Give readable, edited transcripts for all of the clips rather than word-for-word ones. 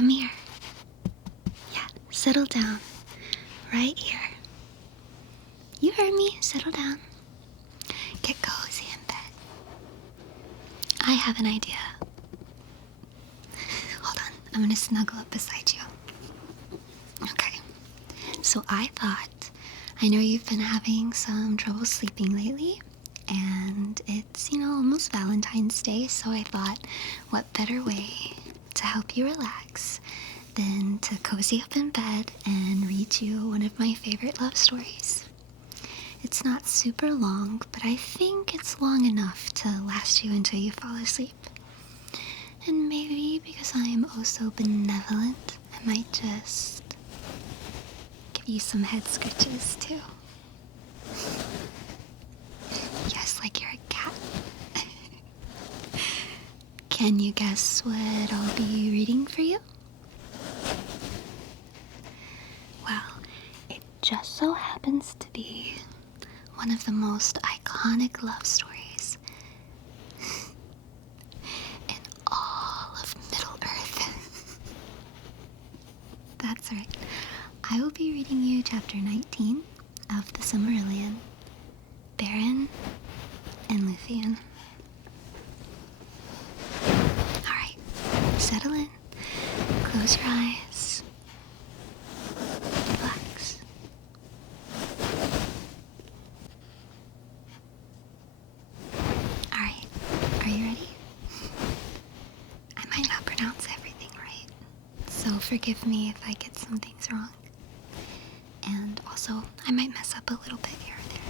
come here. Yeah, settle down. Right here. You heard me. Settle down. Get cozy in bed. I have an idea. Hold on. I'm gonna snuggle up beside you. Okay. So I thought, I know you've been having some trouble sleeping lately, and it's, almost Valentine's Day, so I thought, what better way to help you relax than to cozy up in bed and read you one of my favorite love stories. It's not super long, but I think it's long enough to last you until you fall asleep. And maybe because I am oh so benevolent, I might just give you some head scratches too. Yes, like you're a cat. Can you guess what I'll be reading for you? Well, it just so happens to be one of the most iconic love stories in all of Middle-earth. That's right. I will be reading you chapter 19 of the Silmarillion, Beren and Lúthien. Alright, settle in, close your eyes, relax. Alright, are you ready? I might not pronounce everything right, so forgive me if I get some things wrong. And also, I might mess up a little bit here or there.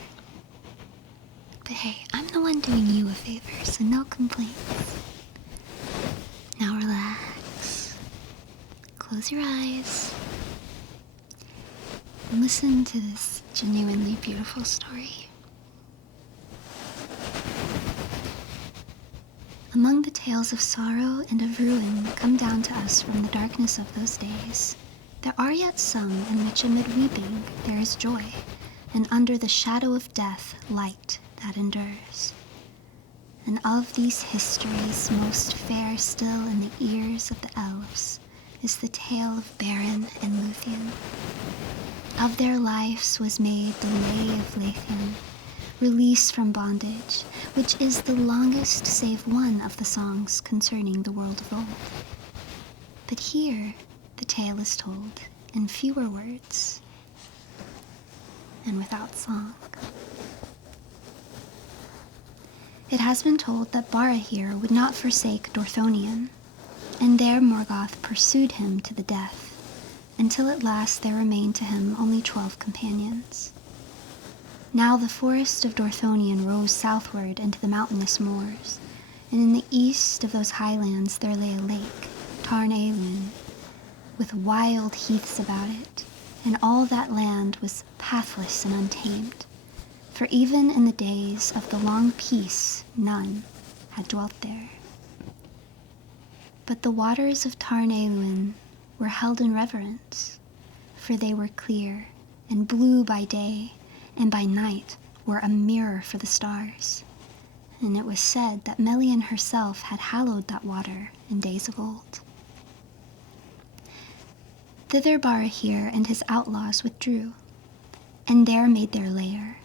But hey, I'm the one doing you a favor, so no complaints. Now relax. Close your eyes. And listen to this genuinely beautiful story. Among the tales of sorrow and of ruin come down to us from the darkness of those days, there are yet some in which amid weeping there is joy, and under the shadow of death light that endures. And of these histories most fair still in the ears of the elves is the tale of Beren and Lúthien. Of their lives was made the Lay of Lúthien, release from bondage, which is the longest save one of the songs concerning the world of old. But here the tale is told in fewer words and without song. It has been told that Barahir would not forsake Dorthonion, and there Morgoth pursued him to the death, until at last there remained to him only 12 companions. Now the forest of Dorthonion rose southward into the mountainous moors, and in the east of those highlands there lay a lake, Tarn-Eilun, with wild heaths about it, and all that land was pathless and untamed. For even in the days of the long peace, none had dwelt there. But the waters of Tarn-Eilun were held in reverence, for they were clear and blue by day, and by night were a mirror for the stars. And it was said that Melian herself had hallowed that water in days of old. Thither Barahir and his outlaws withdrew, and there made their lair,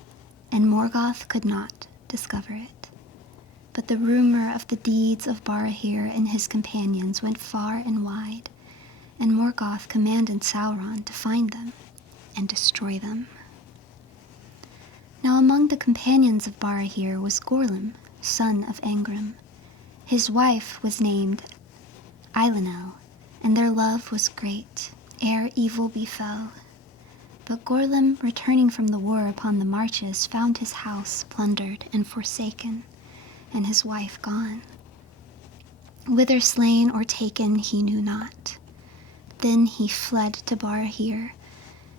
and Morgoth could not discover it. But the rumor of the deeds of Barahir and his companions went far and wide, and Morgoth commanded Sauron to find them and destroy them. Now among the companions of Barahir was Gorlim, son of Angrim. His wife was named Eilunel, and their love was great, ere evil befell. But Gorlim, returning from the war upon the marches, found his house plundered and forsaken, and his wife gone. Whither slain or taken he knew not. Then he fled to Barahir,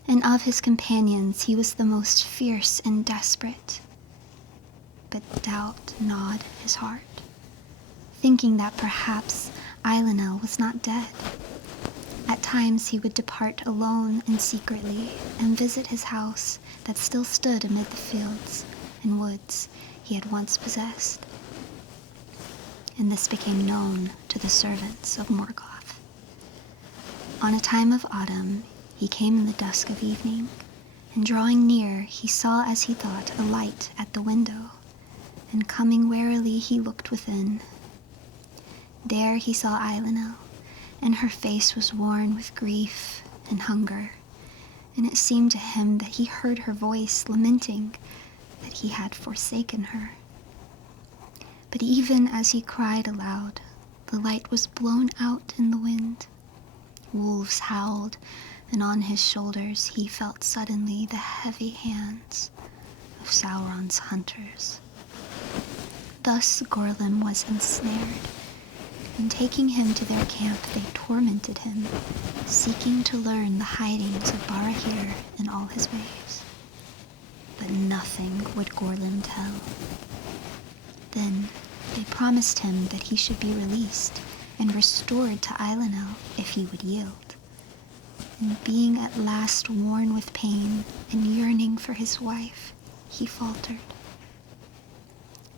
and of his companions he was the most fierce and desperate. But doubt gnawed his heart, thinking that perhaps Eilunel was not dead. At times he would depart alone and secretly, and visit his house that still stood amid the fields and woods he had once possessed. And this became known to the servants of Morgoth. On a time of autumn, he came in the dusk of evening, and drawing near, he saw, as he thought, a light at the window, and coming warily, he looked within. There he saw Eiluned, and her face was worn with grief and hunger, and it seemed to him that he heard her voice lamenting that he had forsaken her. But even as he cried aloud, the light was blown out in the wind. Wolves howled, and on his shoulders he felt suddenly the heavy hands of Sauron's hunters. Thus Gorlim was ensnared, and taking him to their camp they tormented him, seeking to learn the hidings of Barahir in all his ways. But nothing would Gorlim tell. Then they promised him that he should be released and restored to Eiluned if he would yield. And being at last worn with pain and yearning for his wife, he faltered.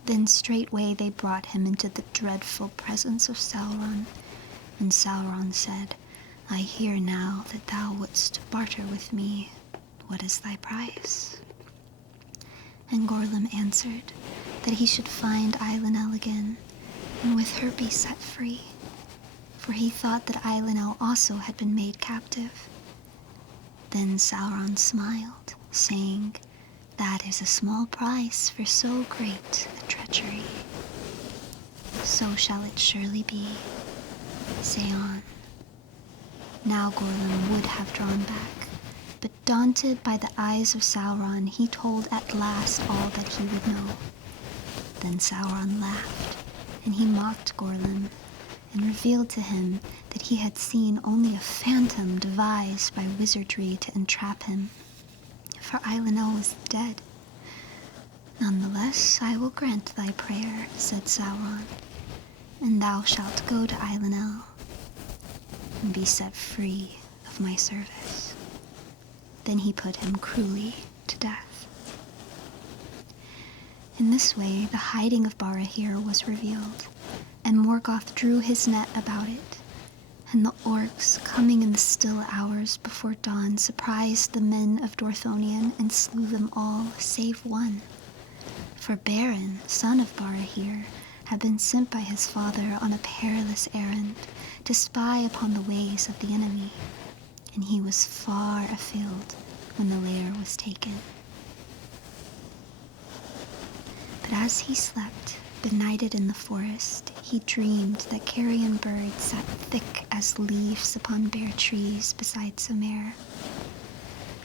Then straightway they brought him into the dreadful presence of Sauron, and Sauron said, "I hear now that thou wouldst barter with me. What is thy price?" And Gorlim answered that he should find Eiluned again, and with her be set free, for he thought that Eiluned also had been made captive. Then Sauron smiled, saying, "That is a small price for so great a treachery. So shall it surely be. Say on." Now Gorlim would have drawn back, but daunted by the eyes of Sauron, he told at last all that he would know. Then Sauron laughed, and he mocked Gorlim, and revealed to him that he had seen only a phantom devised by wizardry to entrap him, for Eiluned was dead. "Nonetheless, I will grant thy prayer," said Sauron, "and thou shalt go to Eiluned and be set free of my service." Then he put him cruelly to death. In this way, the hiding of Barahir was revealed, and Morgoth drew his net about it, and the orcs, coming in the still hours before dawn, surprised the men of Dorthonion and slew them all, save one. For Beren, son of Barahir, had been sent by his father on a perilous errand to spy upon the ways of the enemy, and he was far afield when the lair was taken. But as he slept, benighted in the forest, he dreamed that carrion birds sat thick as leaves upon bare trees beside Sumer,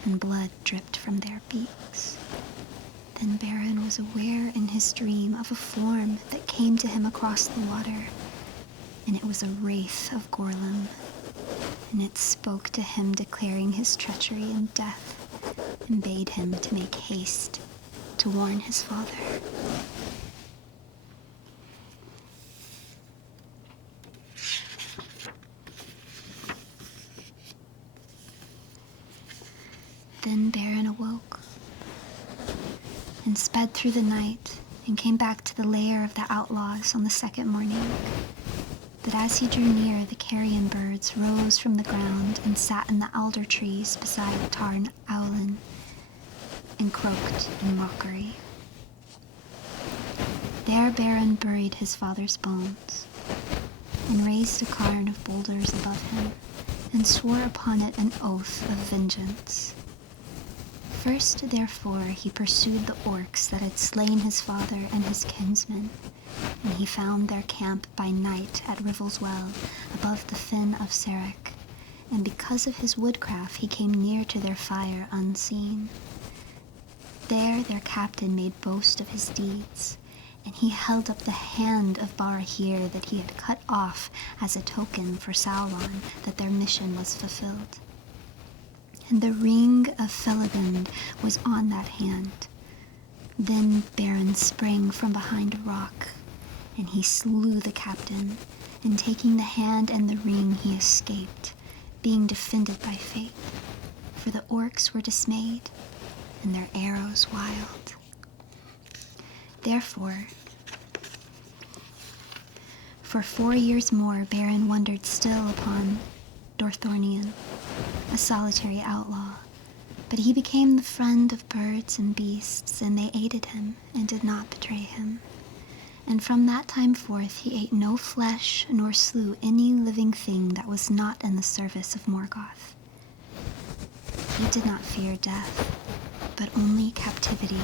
and blood dripped from their beaks. Then Beren was aware in his dream of a form that came to him across the water, and it was a wraith of Gorlim, and it spoke to him declaring his treachery and death, and bade him to make haste to warn his father. Then Beren awoke and sped through the night and came back to the lair of the outlaws on the second morning. But as he drew near, the carrion birds rose from the ground and sat in the alder trees beside Tarn Aulin and croaked in mockery. There Beren buried his father's bones and raised a cairn of boulders above him and swore upon it an oath of vengeance. First, therefore, he pursued the orcs that had slain his father and his kinsmen, and he found their camp by night at Rivel's Well, above the fen of Serek, and because of his woodcraft he came near to their fire unseen. There their captain made boast of his deeds, and he held up the hand of Barahir that he had cut off as a token for Sauron that their mission was fulfilled. And the ring of Felagund was on that hand. Then Beren sprang from behind a rock, and he slew the captain, and taking the hand and the ring he escaped, being defended by fate, for the orcs were dismayed, and their arrows wild. Therefore, for 4 years more Beren wandered still upon Dorthornian, a solitary outlaw, but he became the friend of birds and beasts, and they aided him and did not betray him. And from that time forth he ate no flesh nor slew any living thing that was not in the service of Morgoth. He did not fear death, but only captivity.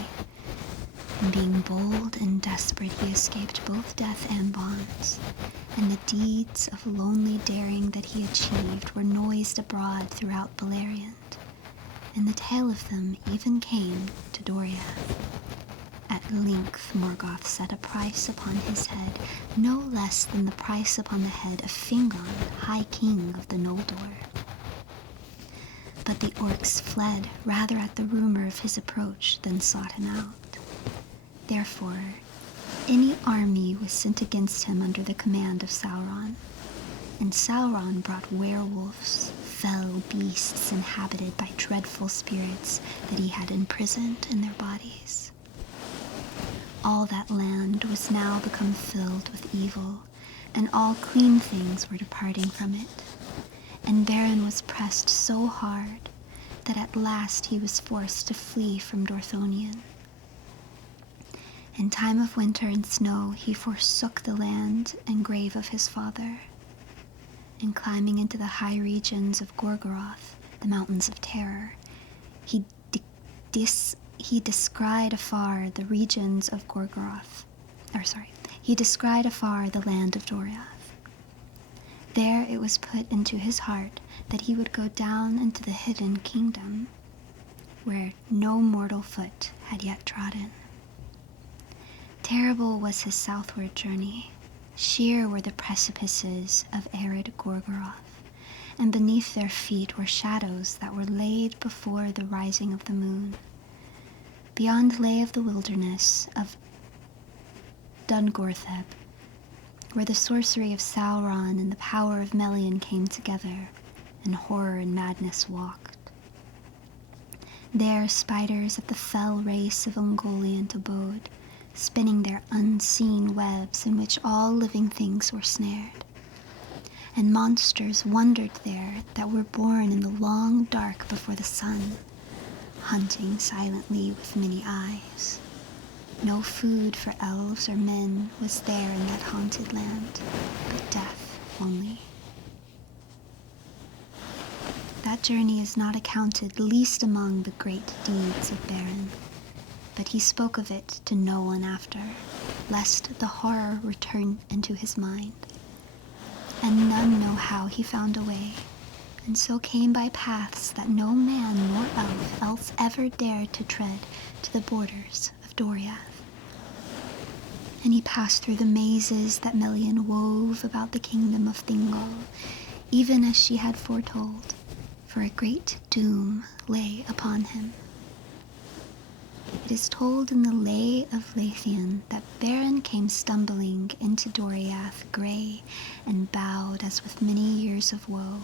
And being bold and desperate, he escaped both death and bonds, and the deeds of lonely daring that he achieved were noised abroad throughout Beleriand, and the tale of them even came to Doriath. At length Morgoth set a price upon his head, no less than the price upon the head of Fingon, High King of the Noldor. But the orcs fled rather at the rumor of his approach than sought him out. Therefore, any army was sent against him under the command of Sauron, and Sauron brought werewolves, fell beasts inhabited by dreadful spirits that he had imprisoned in their bodies. All that land was now become filled with evil, and all clean things were departing from it. And Beren was pressed so hard that at last he was forced to flee from Dorthonion. In time of winter and snow, he forsook the land and grave of his father, and climbing into the high regions of Gorgoroth, the mountains of terror, he descried afar the regions of he descried afar the land of Doriath. There it was put into his heart that he would go down into the hidden kingdom, where no mortal foot had yet trodden. Terrible was his southward journey. Sheer were the precipices of arid Gorgoroth, and beneath their feet were shadows that were laid before the rising of the moon. Beyond lay of the wilderness of Dungortheb, where the sorcery of Sauron and the power of Melian came together, and horror and madness walked. There spiders of the fell race of Ungoliant abode, spinning their unseen webs in which all living things were snared. And monsters wandered there that were born in the long dark before the sun, hunting silently with many eyes. No food for elves or men was there in that haunted land, but death only. That journey is not accounted least among the great deeds of Beren, but he spoke of it to no one after, lest the horror return into his mind. And none know how he found a way, and so came by paths that no man nor elf else ever dared to tread to the borders of Doriath. And he passed through the mazes that Melian wove about the kingdom of Thingol, even as she had foretold, for a great doom lay upon him. It is told in the Lay of Lúthien that Beren came stumbling into Doriath gray and bowed as with many years of woe,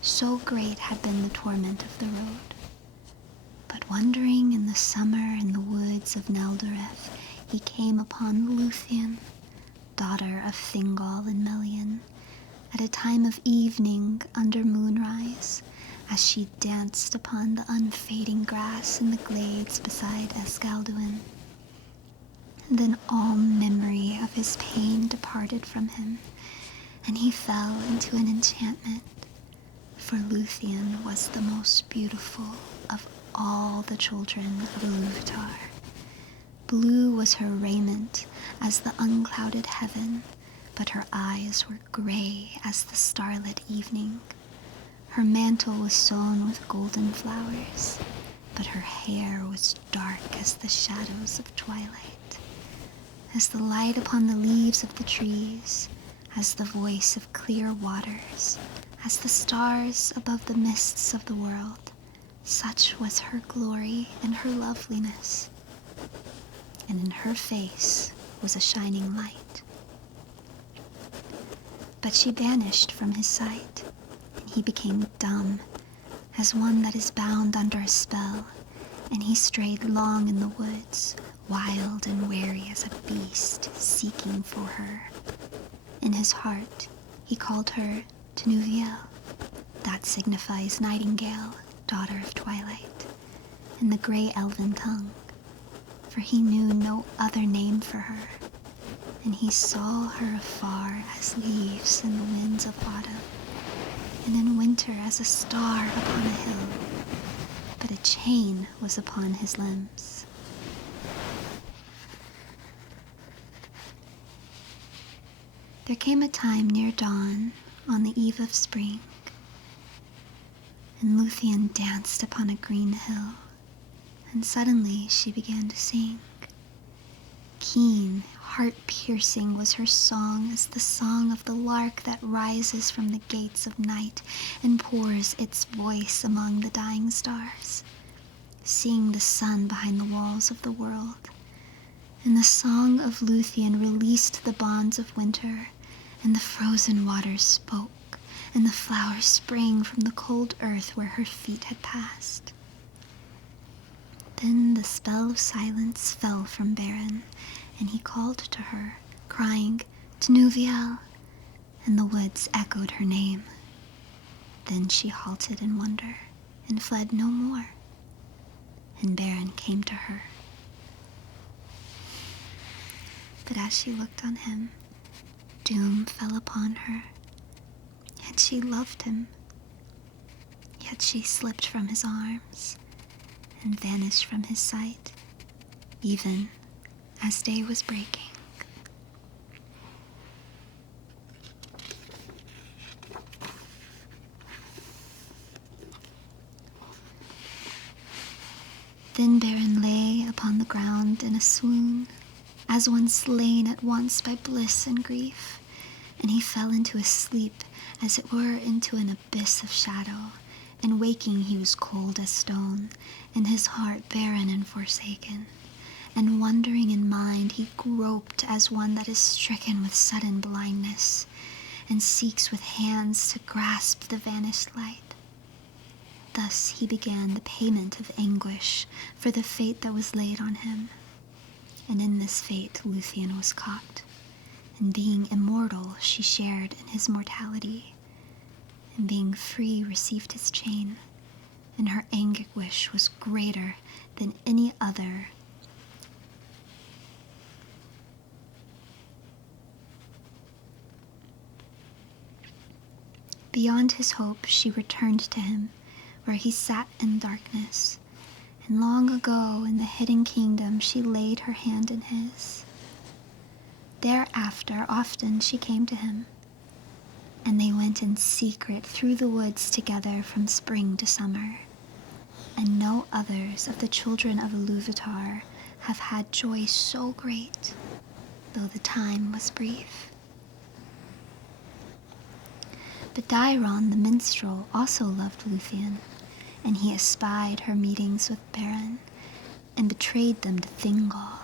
so great had been the torment of the road. But wandering in the summer in the woods of Neldoreth, he came upon Lúthien, daughter of Thingol and Melian, at a time of evening under moonrise, as she danced upon the unfading grass in the glades beside Escalduin. Then all memory of his pain departed from him, and he fell into an enchantment, for Lúthien was the most beautiful of all the children of Ilúvatar. Blue was her raiment as the unclouded heaven, but her eyes were gray as the starlit evening. Her mantle was sewn with golden flowers, but her hair was dark as the shadows of twilight. As the light upon the leaves of the trees, as the voice of clear waters, as the stars above the mists of the world, such was her glory and her loveliness. And in her face was a shining light. But she vanished from his sight, and he became dumb, as one that is bound under a spell, and he strayed long in the woods, wild and wary as a beast, seeking for her. In his heart he called her Tinuviel, that signifies nightingale, daughter of twilight, in the grey elven tongue, for he knew no other name for her, and he saw her afar as leaves in the winds of autumn, and in winter as a star upon a hill, but a chain was upon his limbs. There came a time near dawn, on the eve of spring, and Lúthien danced upon a green hill, and suddenly she began to sing. Keen, heart-piercing was her song as the song of the lark that rises from the gates of night and pours its voice among the dying stars, seeing the sun behind the walls of the world. And the song of Lúthien released the bonds of winter, and the frozen waters spoke, and the flowers sprang from the cold earth where her feet had passed. Then the spell of silence fell from Beren, and he called to her, crying, "Tnuviel," and the woods echoed her name. Then she halted in wonder, and fled no more, and Beren came to her. But as she looked on him, doom fell upon her, and she loved him. Yet she slipped from his arms and vanished from his sight, even as day was breaking. Then Beren lay upon the ground in a swoon, as one slain at once by bliss and grief, and he fell into a sleep, as it were into an abyss of shadow, and waking he was cold as stone, and his heart barren and forsaken, and wandering in mind he groped as one that is stricken with sudden blindness, and seeks with hands to grasp the vanished light. Thus he began the payment of anguish for the fate that was laid on him, and in this fate Lúthien was caught, and being immortal she shared in his mortality, and being free received his chain, and her anguish was greater than any other. Beyond his hope she returned to him, where he sat in darkness, and long ago in the hidden kingdom she laid her hand in his. Thereafter often she came to him, and they went in secret through the woods together from spring to summer, and no others of the children of Ilúvatar have had joy so great, though the time was brief. But Daeron the minstrel also loved Lúthien, and he espied her meetings with Beren, and betrayed them to Thingol.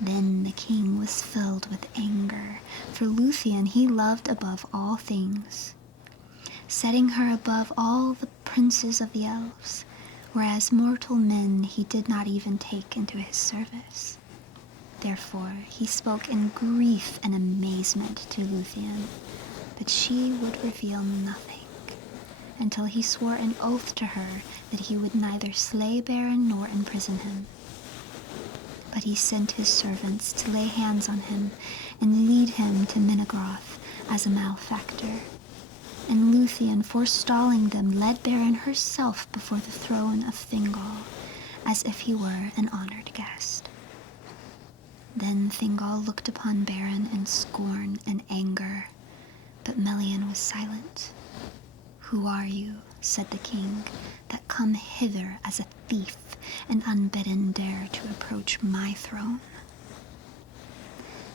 Then the king was filled with anger, for Lúthien he loved above all things, setting her above all the princes of the elves, whereas mortal men he did not even take into his service. Therefore he spoke in grief and amazement to Lúthien, but she would reveal nothing, until he swore an oath to her that he would neither slay Beren nor imprison him. But he sent his servants to lay hands on him and lead him to Minnegorth as a malefactor. And Lúthien, forestalling them, led Beren herself before the throne of Thingol, as if he were an honored guest. Then Thingol looked upon Beren in scorn and anger, but Melian was silent. "Who are you," said the king, "that come hither as a thief and unbidden dare to approach my throne?"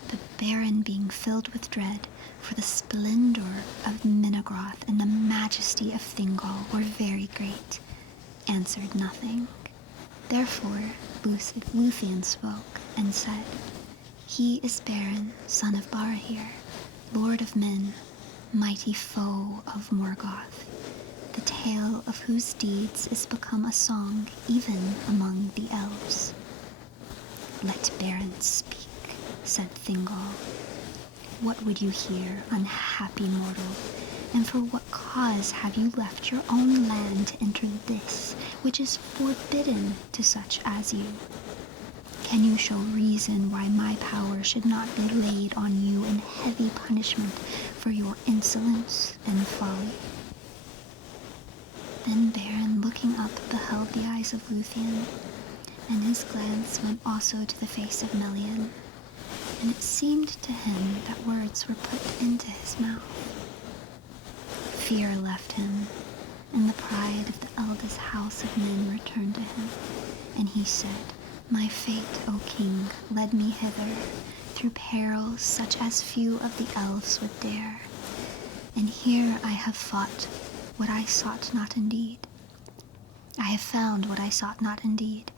But Beren, being filled with dread, for the splendor of Minnegorth and the majesty of Thingol were very great, answered nothing. Therefore Lúthien spoke and said, "He is Beren, son of Barahir, lord of men, mighty foe of Morgoth, the tale of whose deeds is become a song even among the elves." "Let Beren speak," said Thingol. What would you hear, unhappy mortal? And for what cause have you left your own land to enter this, which is forbidden to such as you? Can you show reason why my power should not be laid on you in heavy punishment for your insolence and folly? Then Beren, looking up, beheld the eyes of Lúthien, and his glance went also to the face of Melian, and it seemed to him that words were put into his mouth. Fear left him, and the pride of the eldest house of men returned to him, and he said, My fate, O king, led me hither, through perils such as few of the elves would dare, and here I have fought what I sought not indeed. I have found what I sought not indeed,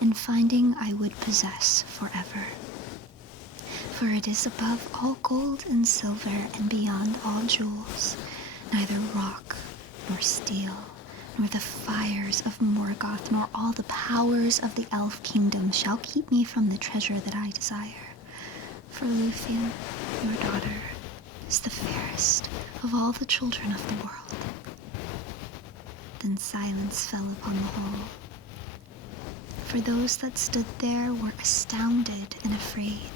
and finding I would possess forever. For it is above all gold and silver, and beyond all jewels, neither rock nor steel, nor the fires of Morgoth, nor all the powers of the elf kingdom shall keep me from the treasure that I desire. For Lúthien, your daughter, is the fairest of all the children of the world. Then silence fell upon the hall, for those that stood there were astounded and afraid,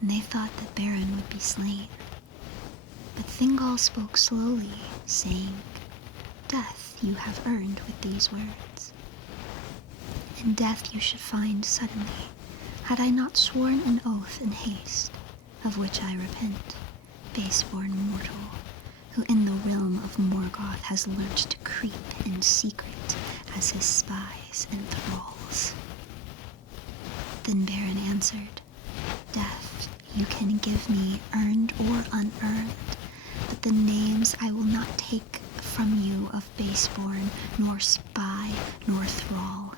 and they thought that Beren would be slain. But Thingol spoke slowly, saying, Death you have earned with these words, and death you should find suddenly, had I not sworn an oath in haste, of which I repent, base-born mortal, who in the realm of Morgoth has learnt to creep in secret as his spies and thralls. Then Beren answered, Death you can give me, earned or unearned, but the names I will not take from you of baseborn, nor spy, nor thrall.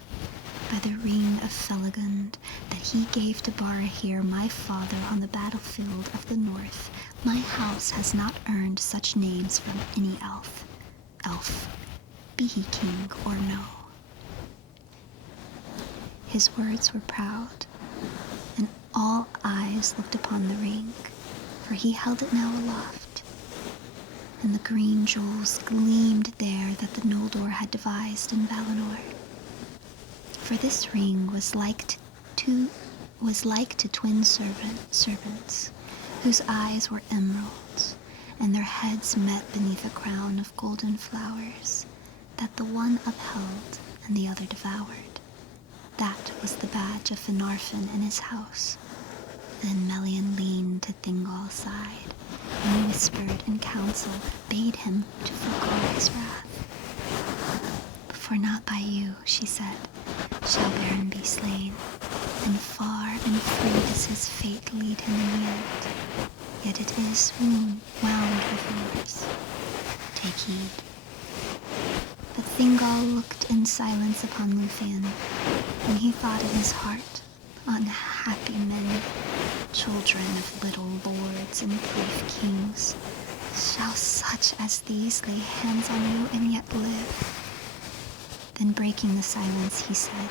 By the ring of Felagund that he gave to Barahir, my father, on the battlefield of the north, my house has not earned such names from any elf, be he king or no. His words were proud, and all eyes looked upon the ring, for he held it now aloft, and the green jewels gleamed there that the Noldor had devised in Valinor. For this ring was like to twin serpents, whose eyes were emeralds, and their heads met beneath a crown of golden flowers, that the one upheld and the other devoured. That was the badge of Finarfin in his house. Then Melian leaned to Thingol's side, and whispered in counsel, bade him to forego his wrath. For not by you, she said, shall Beren be slain, and far and free does his fate lead him in the end. Yet it is wound with yours. Take heed. But Thingol looked in silence upon Lúthien, and he thought in his heart, unhappy men, children of little lords and brief kings, shall such as these lay hands on you and yet live? Then breaking the silence, he said,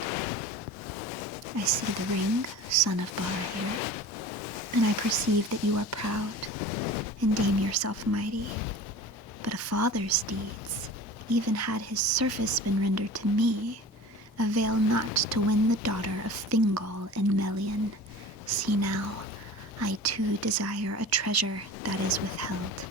I see the ring, son of Barahir, and I perceive that you are proud, and deem yourself mighty. But a father's deeds, even had his service been rendered to me, avail not to win the daughter of Thingol and Melian. See now, I too desire a treasure that is withheld,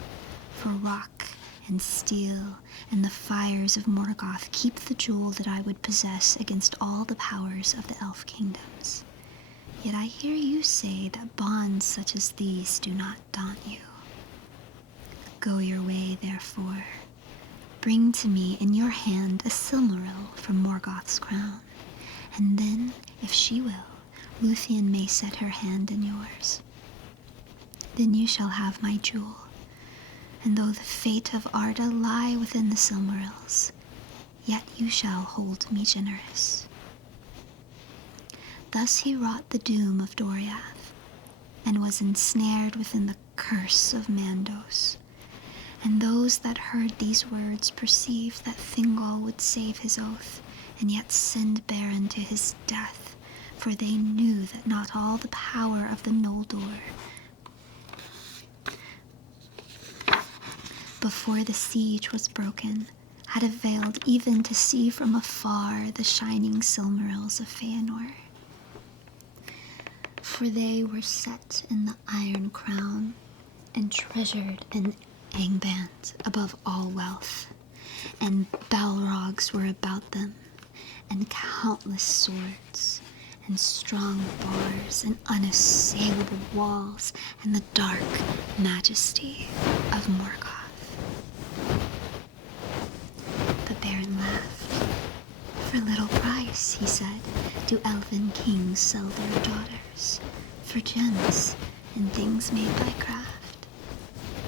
for rock and steel and the fires of Morgoth keep the jewel that I would possess against all the powers of the elf kingdoms. Yet I hear you say that bonds such as these do not daunt you. Go your way, therefore. Bring to me in your hand a Silmaril from Morgoth's crown, and then, if she will, Lúthien may set her hand in yours. Then you shall have my jewel, and though the fate of Arda lie within the Silmarils, yet you shall hold me generous. Thus he wrought the doom of Doriath, and was ensnared within the curse of Mandos. And those that heard these words perceived that Thingol would save his oath, and yet send Beren to his death, for they knew that not all the power of the Noldor before the siege was broken, had availed even to see from afar the shining Silmarils of Feanor. For they were set in the Iron Crown and treasured in Angband above all wealth, and balrogs were about them, and countless swords, and strong bars, and unassailable walls, and the dark majesty of Morgoth. The Baron laughed. For little price, he said, do elven kings sell their daughters, for gems and things made by craft.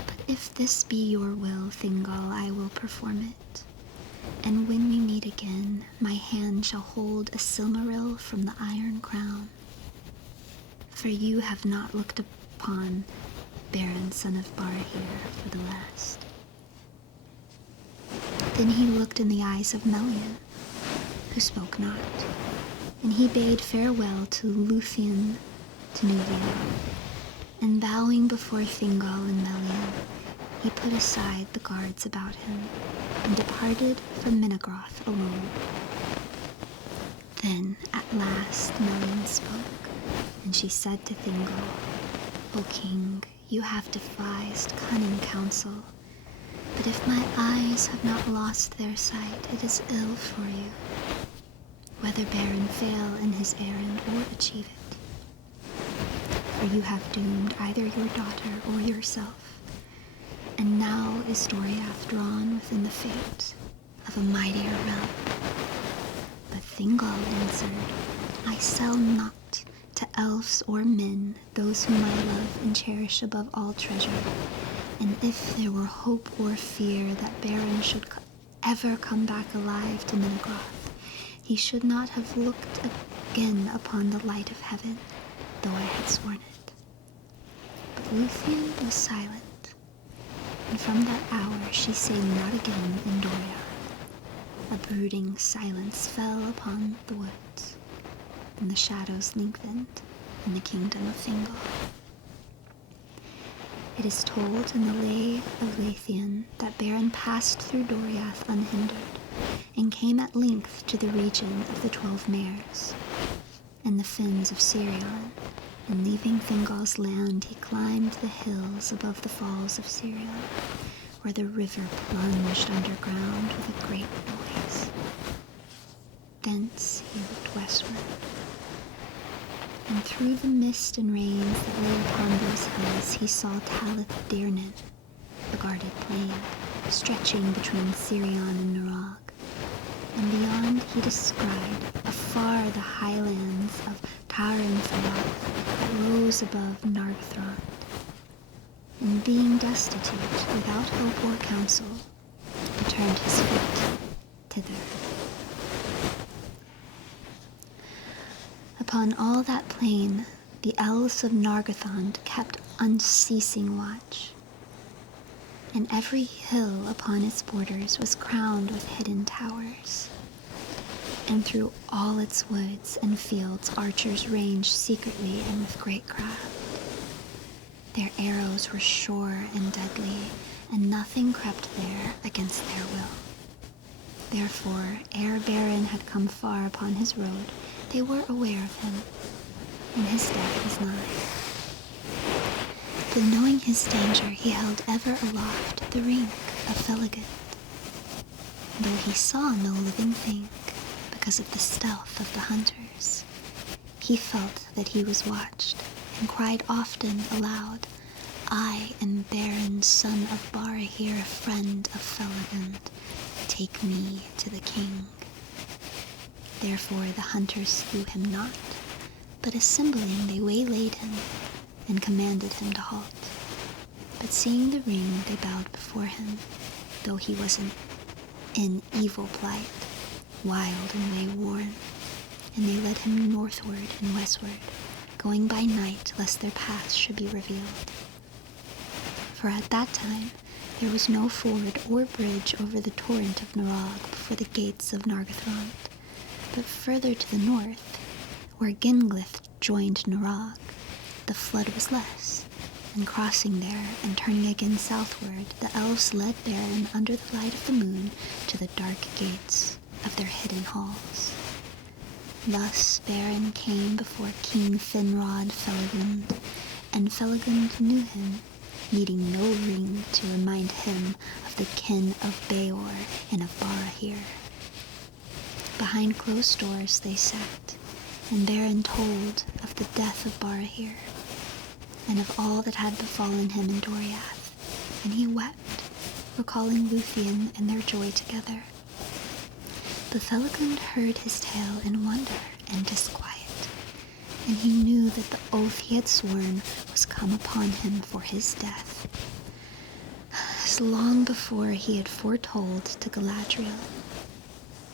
But if this be your will, Thingol, I will perform it. And when we meet again, my hand shall hold a Silmaril from the Iron Crown. For you have not looked upon Beren, son of Barahir, for the last. Then he looked in the eyes of Melian, who spoke not, and he bade farewell to Lúthien, to Nuvian, and bowing before Thingol and Melian, he put aside the guards about him, and departed from Menagorth alone. Then, at last, Melian spoke, and she said to Thingol, O king, you have devised cunning counsel, but if my eyes have not lost their sight, it is ill for you, whether Beren fail in his errand or achieve it. For you have doomed either your daughter or yourself, and now is Doriath drawn within the fate of a mightier realm. But Thingol answered, I sell not to elves or men those whom I love and cherish above all treasure. And if there were hope or fear that Beren should ever come back alive to Menagorth, he should not have looked again upon the light of heaven, though I had sworn it. But Lúthien was silent, and from that hour she sang not again in Doriath. A brooding silence fell upon the woods, and the shadows lengthened in the kingdom of Thingol. It is told in the Lay of Lúthien that Beren passed through Doriath unhindered, and came at length to the region of the 12 mares, and the fens of Sirion, and leaving Thingol's land, he climbed the hills above the falls of Sirion, where the river plunged underground with a great noise. Thence he looked westward, and through the mist and rains that lay upon those hills, he saw Talith Dirnan, the guarded plain, stretching between Sirion and Narog. And beyond he descried afar the highlands of Tol-in-Gaurhoth that rose above Nargothrond. And being destitute, without hope or counsel, he turned his feet thither. Upon all that plain, the elves of Nargothrond kept unceasing watch, and every hill upon its borders was crowned with hidden towers. And through all its woods and fields archers ranged secretly and with great craft. Their arrows were sure and deadly, and nothing crept there against their will. Therefore, ere Beren had come far upon his road, they were aware of him, and his death was nigh. But knowing his danger, he held ever aloft the ring of Felagund. Though he saw no living thing, because of the stealth of the hunters, he felt that he was watched, and cried often aloud, I am Beren, son of Barahir, friend of Felagund. Take me to the king. Therefore the hunters slew him not, but assembling they waylaid him, and commanded him to halt. But seeing the ring, they bowed before him, though he was in evil plight, wild and wayworn, and they led him northward and westward, going by night lest their paths should be revealed. For at that time there was no ford or bridge over the torrent of Narog before the gates of Nargothrond, but further to the north, where Ginglyth joined Narog, the flood was less, And crossing there and turning again southward, the elves led Beren under the light of the moon to the dark gates of their hidden halls. Thus Beren came before King Finrod Felagund, and Felagund knew him, needing no ring to remind him of the kin of Beor and of Barahir. Behind closed doors they sat, and Beren told of the death of Barahir, and of all that had befallen him in Doriath, and he wept, recalling Lúthien and their joy together. But Felagund heard his tale in wonder and disquiet, and he knew that the oath he had sworn was come upon him for his death, as long before he had foretold to Galadriel.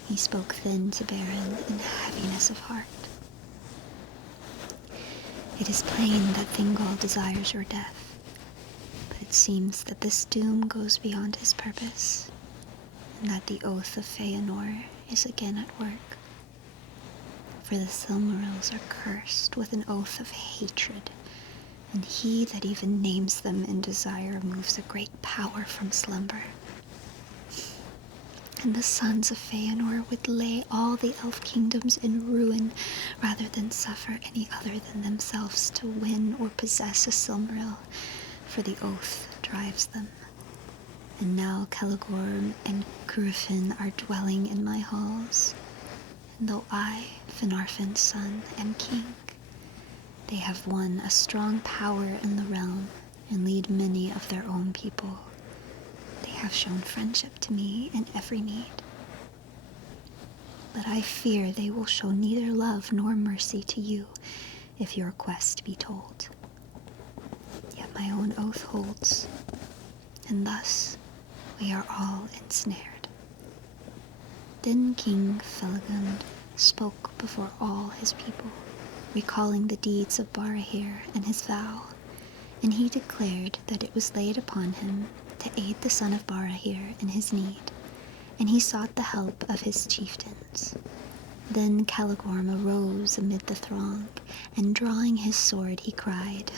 He spoke then to Beren in heaviness of heart. It is plain that Thingol desires your death, but it seems that this doom goes beyond his purpose, and that the oath of Feanor is again at work. For the Silmarils are cursed with an oath of hatred, and he that even names them in desire moves a great power from slumber. And the sons of Feanor would lay all the elf kingdoms in ruin rather than suffer any other than themselves to win or possess a Silmaril, for the oath drives them. And now Celegorm and Curufin are dwelling in my halls, and though I, Finarfin's son, am king, they have won a strong power in the realm and lead many of their own people. They have shown friendship to me in every need. But I fear they will show neither love nor mercy to you if your quest be told. Yet my own oath holds, and thus we are all ensnared. Then King Felagund spoke before all his people, recalling the deeds of Barahir and his vow, and he declared that it was laid upon him to aid the son of Barahir in his need, and he sought the help of his chieftains. Then Celegorm arose amid the throng, and drawing his sword he cried,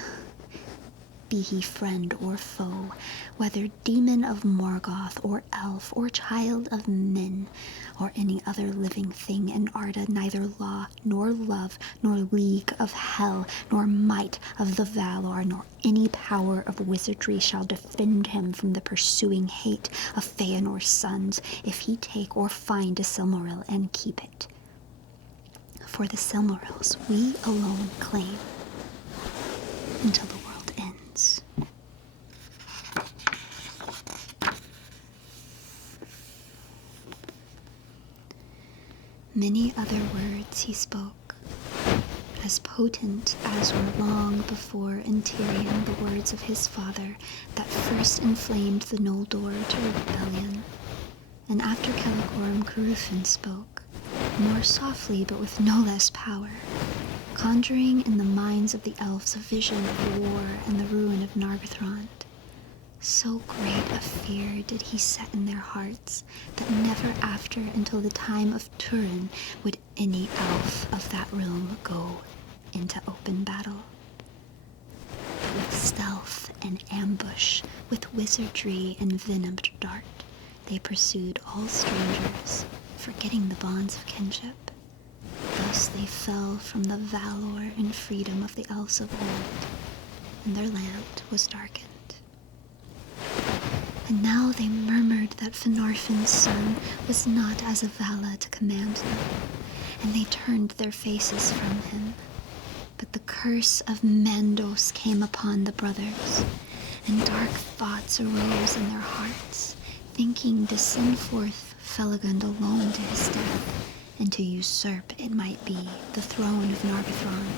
"Be he friend or foe, whether demon of Morgoth or elf or child of men, or any other living thing in Arda, neither law nor love nor league of hell nor might of the Valar nor any power of wizardry shall defend him from the pursuing hate of Feanor's sons, if he take or find a Silmaril and keep it. For the Silmarils we alone claim, until the world ends." Many other words he spoke, as potent as were long before in Tyrion the words of his father that first inflamed the Noldor to rebellion. And after Celegorm, Curufin spoke, more softly but with no less power, conjuring in the minds of the elves a vision of war and the ruin of Nargothrond. So great a fear did he set in their hearts that never after until the time of Turin would any elf of that realm go into open battle. With stealth and ambush, with wizardry and venomed dart, they pursued all strangers, forgetting the bonds of kinship. Thus they fell from the valor and freedom of the elves of old, and their land was darkened. And now they murmured that Finarfin's son was not as a Vala to command them, and they turned their faces from him. But the curse of Mandos came upon the brothers, and dark thoughts arose in their hearts, thinking to send forth Felagund alone to his death, and to usurp, it might be, the throne of Nargothrond,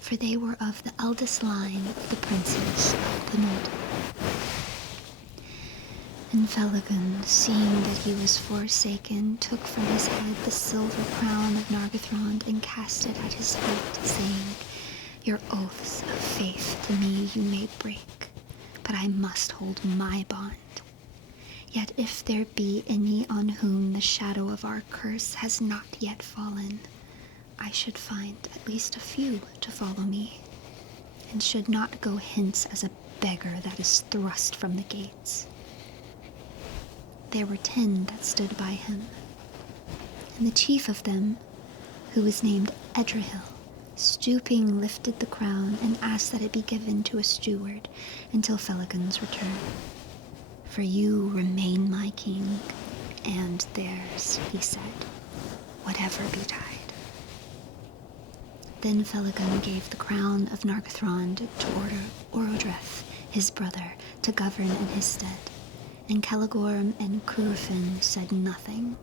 for they were of the eldest line of the princes of the Noldor. And Felagund, seeing that he was forsaken, took from his head the silver crown of Nargothrond and cast it at his feet, saying, "Your oaths of faith to me you may break, but I must hold my bond. Yet if there be any on whom the shadow of our curse has not yet fallen, I should find at least a few to follow me, and should not go hence as a beggar that is thrust from the gates. There were 10 that stood by him, and the chief of them, who was named Edrahil, stooping lifted the crown and asked that it be given to a steward until Felagund's return. For you remain my king, and theirs, he said, whatever betide. Then Felagund gave the crown of Nargothrond to Orodreth, his brother, to govern in his stead, and Celegorm and Curufin said nothing,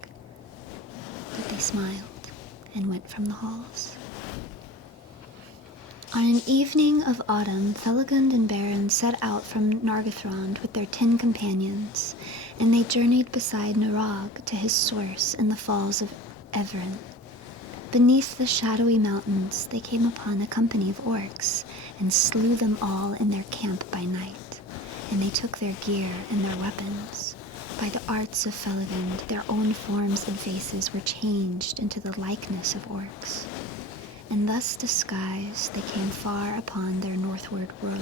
but they smiled and went from the halls. On an evening of autumn, Felagund and Beren set out from Nargothrond with their 10 companions, and they journeyed beside Narog to his source in the falls of Evren. Beneath the shadowy mountains, they came upon a company of orcs and slew them all in their camp by night, and they took their gear and their weapons. By the arts of Felagund, their own forms and faces were changed into the likeness of orcs. And thus disguised, they came far upon their northward road,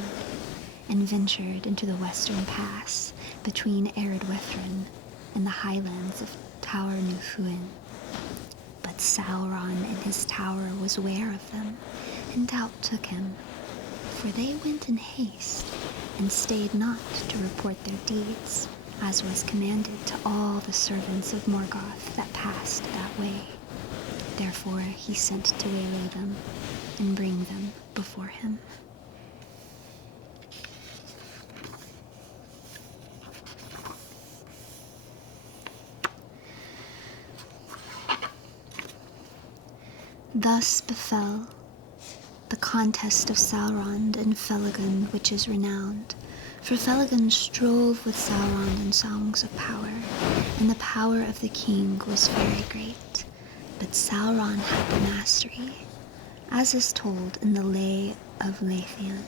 and ventured into the western pass between Eredwethrin and the highlands of Tower Lúthien. But Sauron in his tower was ware of them, and doubt took him, for they went in haste, and stayed not to report their deeds, as was commanded to all the servants of Morgoth that passed that way. Therefore he sent to waylay them, and bring them before him. Thus befell the contest of Sauron and Felagund, which is renowned. For Felagund strove with Sauron in songs of power, and the power of the king was very great. But Sauron had the mastery, as is told in the Lay of Lúthien.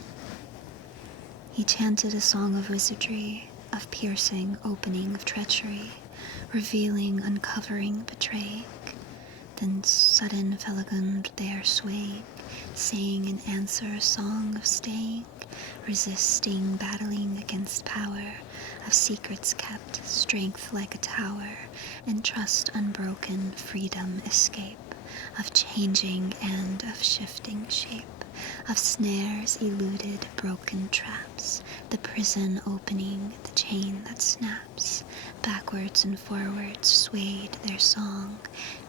He chanted a song of wizardry, of piercing, opening, of treachery, revealing, uncovering, betraying. Then sudden Felagund there swaying, saying in answer a song of staying, resisting, battling against power, of secrets kept, strength like a tower, and trust unbroken, freedom escape, of changing and of shifting shape, of snares eluded, broken traps, the prison opening, the chain that snaps. Backwards and forwards swayed their song,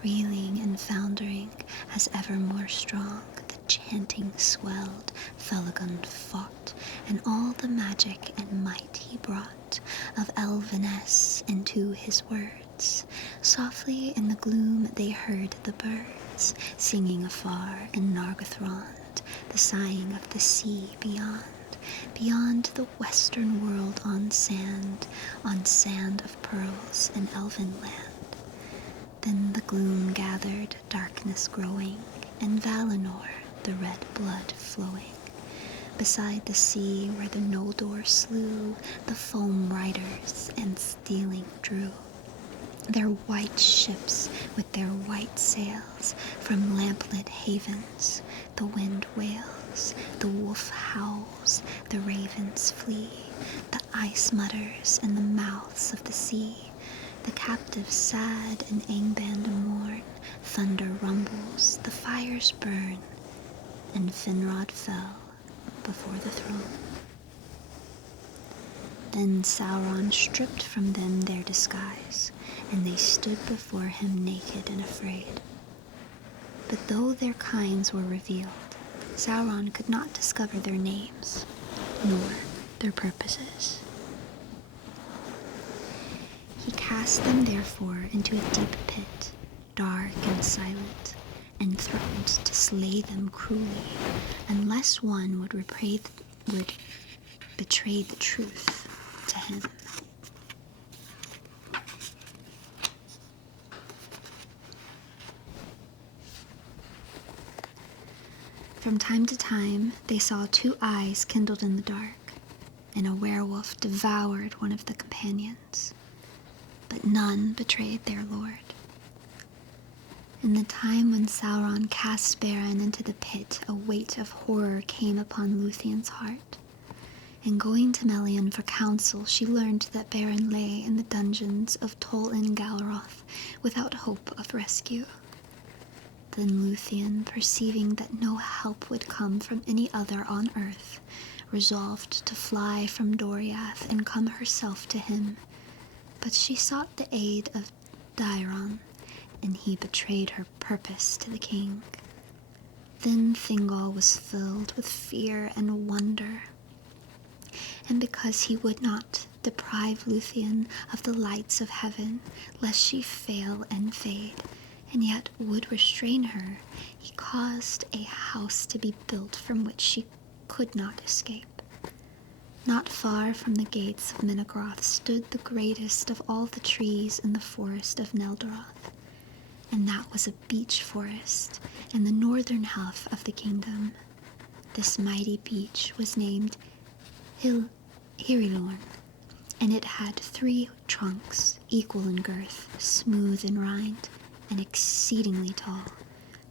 reeling and foundering, as ever more strong the chanting swelled. Felagund fought, and all the magic and might he brought of elveness into his words. Softly in the gloom they heard the birds singing afar in Nargothrond, the sighing of the sea beyond the western world on sand of pearls in elven land. Then the gloom gathered, darkness growing, and Valinor, the red blood flowing. Beside the sea where the Noldor slew the foam riders and stealing drew their white ships with their white sails from lamplit havens. The wind wails, the wolf howls, the ravens flee, the ice mutters in the mouths of the sea. The captives sad and Angband mourn, thunder rumbles, the fires burn, and Finrod fell before the throne. Then Sauron stripped from them their disguise, and they stood before him naked and afraid. But though their kinds were revealed, Sauron could not discover their names, nor their purposes. He cast them therefore into a deep pit, dark and silent, and threatened to slay them cruelly, unless one would betray the truth to him. From time to time, they saw 2 eyes kindled in the dark, and a werewolf devoured one of the companions. But none betrayed their lord. In the time when Sauron cast Beren into the pit, a weight of horror came upon Lúthien's heart, and going to Melian for counsel, she learned that Beren lay in the dungeons of Tol-in-Gaurhoth without hope of rescue. Then Lúthien, perceiving that no help would come from any other on earth, resolved to fly from Doriath and come herself to him. But she sought the aid of Daeron, and he betrayed her purpose to the king. Then Thingol was filled with fear and wonder, and because he would not deprive Lúthien of the lights of heaven, lest she fail and fade, and yet would restrain her, he caused a house to be built from which she could not escape. Not far from the gates of Menegroth stood the greatest of all the trees in the forest of Neldroth, and that was a beech forest in the northern half of the kingdom. This mighty beech was named Hirilorn, and it had 3 trunks, equal in girth, smooth in rind, and exceedingly tall.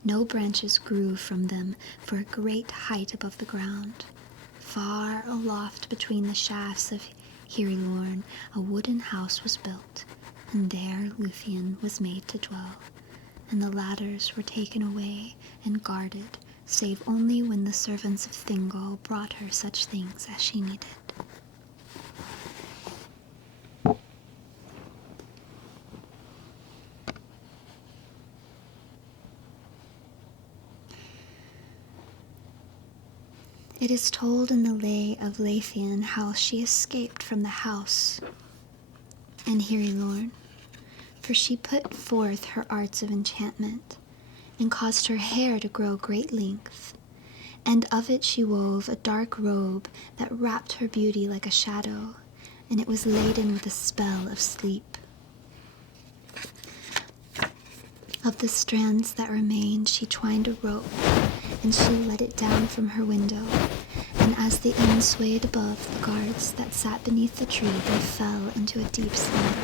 No branches grew from them for a great height above the ground. Far aloft between the shafts of Hirilorn, a wooden house was built, and there Lúthien was made to dwell, and the ladders were taken away and guarded, save only when the servants of Thingol brought her such things as she needed. It is told in the Lay of Lúthien how she escaped from the house in Hirilorn, for she put forth her arts of enchantment, and caused her hair to grow great length, and of it she wove a dark robe that wrapped her beauty like a shadow, and it was laden with a spell of sleep. Of the strands that remained she twined a rope, and she let it down from her window, and as the end swayed above the guards that sat beneath the tree, they fell into a deep slumber.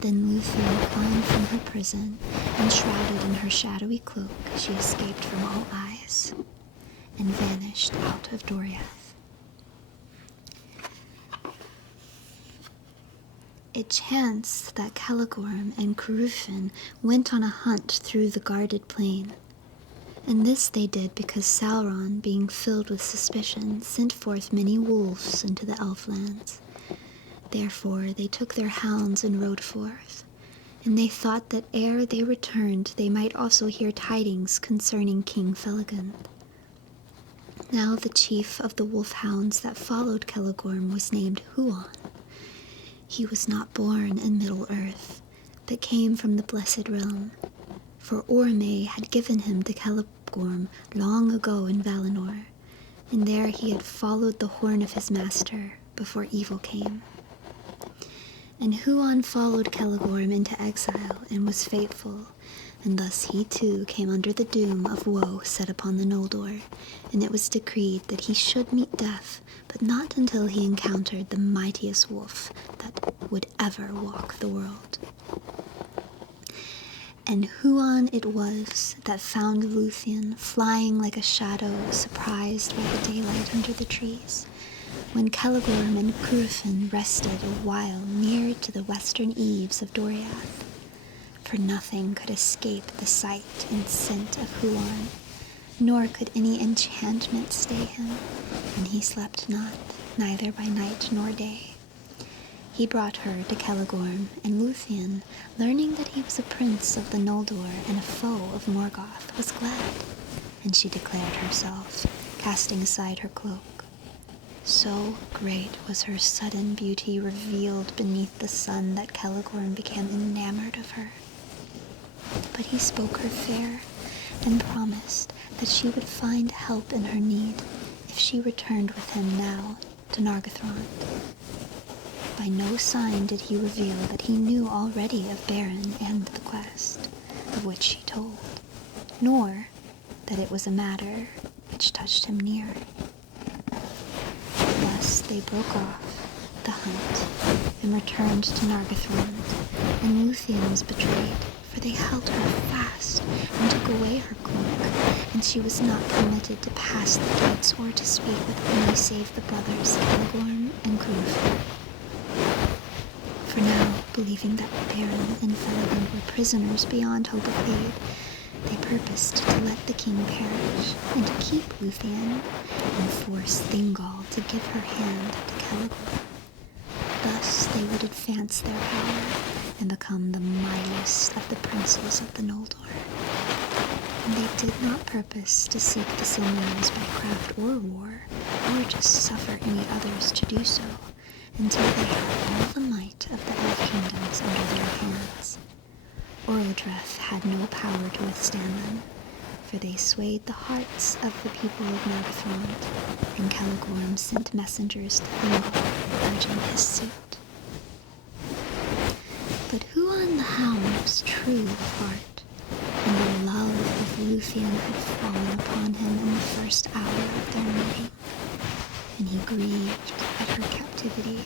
Then Lúthien climbed from her prison, and shrouded in her shadowy cloak, she escaped from all eyes, and vanished out of Doriath. It chanced that Celegorm and Curufin went on a hunt through the guarded plain. And this they did because Sauron, being filled with suspicion, sent forth many wolves into the Elflands. Therefore they took their hounds and rode forth, and they thought that ere they returned they might also hear tidings concerning King Felagund. Now the chief of the wolf-hounds that followed Celegorm was named Huan. He was not born in Middle-earth, but came from the Blessed Realm, for Orome had given him to Celegorm long ago in Valinor, and there he had followed the horn of his master before evil came. And Huan followed Celegorm into exile and was faithful, and thus he too came under the doom of woe set upon the Noldor, and it was decreed that he should meet death, but not until he encountered the mightiest wolf that would ever walk the world. And Huan it was that found Lúthien flying like a shadow, surprised by the daylight under the trees, when Celegorm and Curufin rested a while near to the western eaves of Doriath. For nothing could escape the sight and scent of Huan, nor could any enchantment stay him, and he slept not, neither by night nor day. He brought her to Celegorm, and Lúthien, learning that he was a prince of the Noldor and a foe of Morgoth, was glad, and she declared herself, casting aside her cloak. So great was her sudden beauty revealed beneath the sun that Celegorm became enamored of her. But he spoke her fair, and promised that she would find help in her need if she returned with him now to Nargothrond. By no sign did he reveal that he knew already of Beren and the quest, of which she told, nor that it was a matter which touched him near. Thus they broke off the hunt and returned to Nargothrond, and Lúthien was betrayed, for they held her fast and took away her cloak, and she was not permitted to pass the gates or to speak with any save the brothers Celagorm and Gruff. For now, believing that Beren and Felagund were prisoners beyond hope of aid, they purposed to let the king perish, and to keep Lúthien, and force Thingol to give her hand to Celagorm. Thus they would advance their power, and become the mightiest of the princes of the Noldor. And they did not purpose to seek the Silmarils by craft or war, or to suffer any others to do so, until they had all the might of the Elf Kingdoms under their hands. Orodreth had no power to withstand them, for they swayed the hearts of the people of Nargothrond, and Celagorm sent messengers to Thingol, urging his suit. But Huan the Hound was true of heart, and the love of Lúthien had fallen upon him in the first hour of their meeting, and he grieved at her captivity.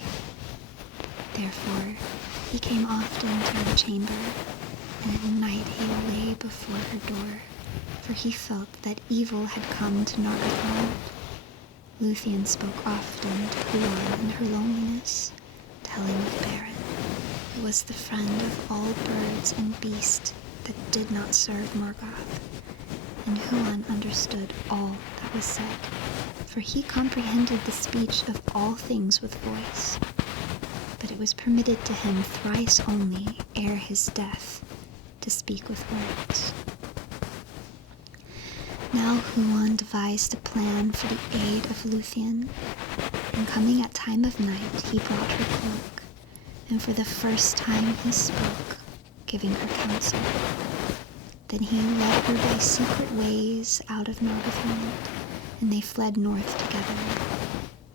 Therefore, he came often to her chamber, and at night he lay before her door, for he felt that evil had come to Nargothrond. Lúthien spoke often to Huan in her loneliness, telling of Beren, who was the friend of all birds and beasts that did not serve Morgoth, and Huan understood all that was said, for he comprehended the speech of all things with voice. But it was permitted to him thrice only, ere his death, to speak with words. Now Huan devised a plan for the aid of Lúthien, and coming at time of night, he brought her cloak, and for the first time he spoke, giving her counsel. Then he led her by secret ways out of Nargothrond, and they fled north together,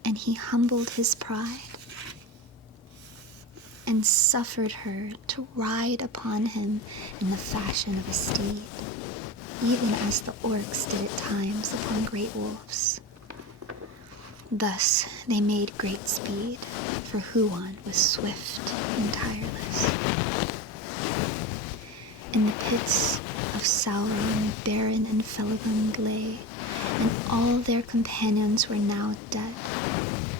and he humbled his pride, and suffered her to ride upon him in the fashion of a steed, even as the orcs did at times upon great wolves. Thus they made great speed, for Huan was swift and tireless. In the pits of Sauron, Beren and Felagund lay, and all their companions were now dead.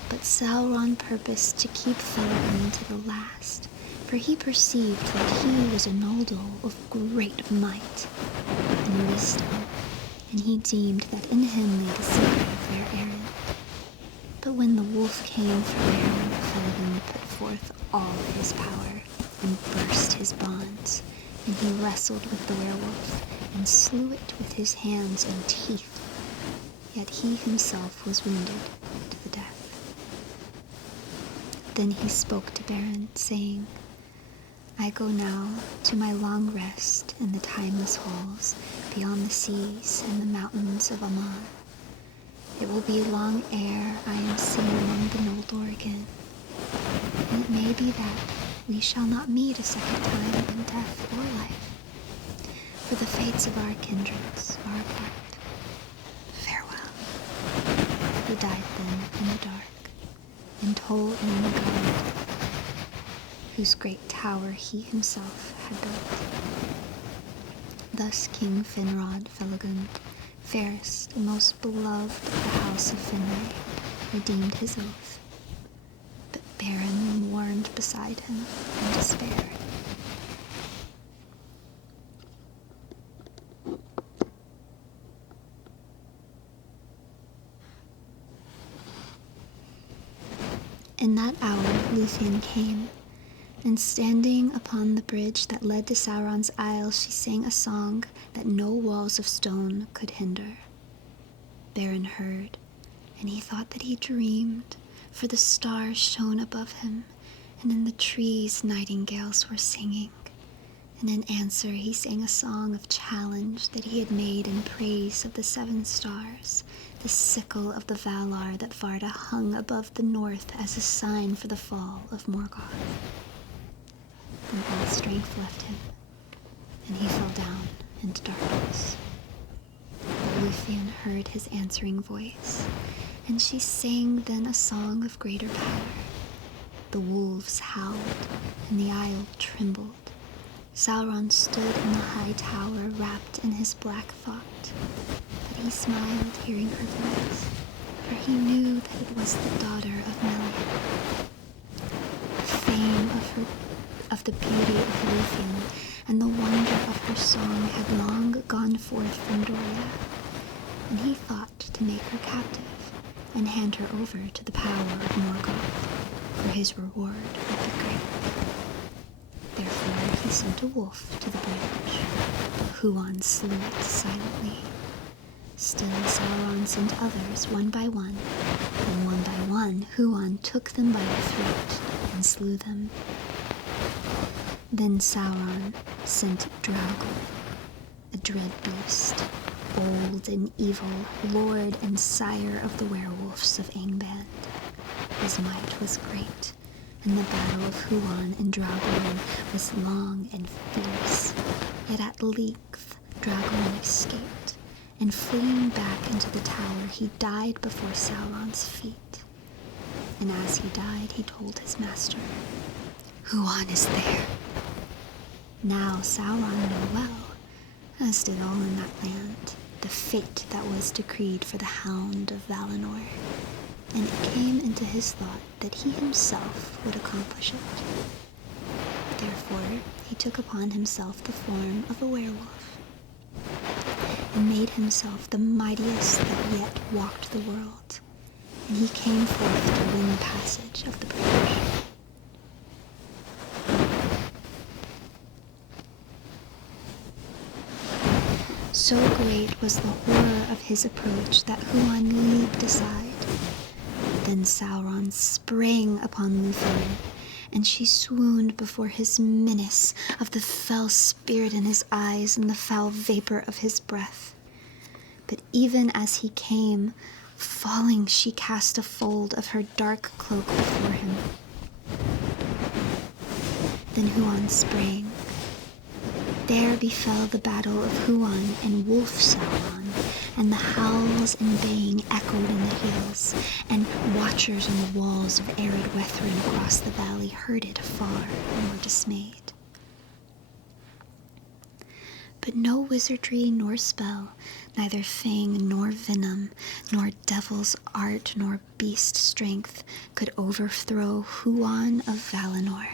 But Sauron purposed to keep Felagund to the last, for he perceived that he was a Noldor of great might and wisdom, and he deemed that in him lay the secret of their errand. But when the wolf came for Beren, Felagund put forth all his power and burst his bonds, and he wrestled with the werewolf and slew it with his hands and teeth. Yet he himself was wounded to the death. Then he spoke to Beren, saying, I go now to my long rest in the timeless halls beyond the seas and the mountains of Aman. It will be long ere I am seen among the Noldor again, and it may be that we shall not meet a second time in death or life, for the fates of our kindreds are apart. Farewell. He died then in the dark, in Tol-in-Gaurhoth, whose great tower he himself had built. Thus King Finrod Felagund, fairest and most beloved of the house of Finrod, redeemed his oath. But Beren mourned beside him in despair. In that hour Lúthien came, and standing upon the bridge that led to Sauron's Isle, she sang a song that no walls of stone could hinder. Beren heard, and he thought that he dreamed, for the stars shone above him, and in the trees nightingales were singing. And in answer he sang a song of challenge that he had made in praise of the 7 stars, the sickle of the Valar that Varda hung above the north as a sign for the fall of Morgoth. Then all strength left him, and he fell down into darkness. But Lúthien heard his answering voice, and she sang then a song of greater power. The wolves howled, and the isle trembled. Sauron stood in the high tower wrapped in his black thought, but he smiled hearing her voice, for he knew that it was the daughter of Melian. Fame of the beauty of Lúthien and the wonder of her song had long gone forth from Doria, and he thought to make her captive and hand her over to the power of Morgoth, for his reward would be great. Therefore he sent a wolf to the bridge, but Huan slew it silently. Still Sauron sent others one by one, and one by one Huan took them by the throat and slew them. Then Sauron sent Draugr, a dread beast, old and evil, lord and sire of the werewolves of Angband. His might was great, and the battle of Huan and Draugr was long and fierce. Yet at length Draugr escaped, and fleeing back into the tower, he died before Sauron's feet. And as he died, he told his master, "Huan is there." Now Sauron knew well, as did all in that land, the fate that was decreed for the Hound of Valinor, and it came into his thought that he himself would accomplish it. Therefore he took upon himself the form of a werewolf, and made himself the mightiest that yet walked the world, and he came forth to win the passage of the bridge. So great was the horror of his approach that Huan leaped aside. Then Sauron sprang upon Lúthien, and she swooned before his menace of the fell spirit in his eyes and the foul vapor of his breath. But even as he came, falling, she cast a fold of her dark cloak before him. Then Huan sprang. There befell the battle of Huan and Wolf Sauron, and the howls and baying echoed in the hills, and watchers on the walls of arid Wethrin across the valley heard it afar and were dismayed. But no wizardry nor spell, neither fang nor venom, nor devil's art nor beast strength could overthrow Huan of Valinor.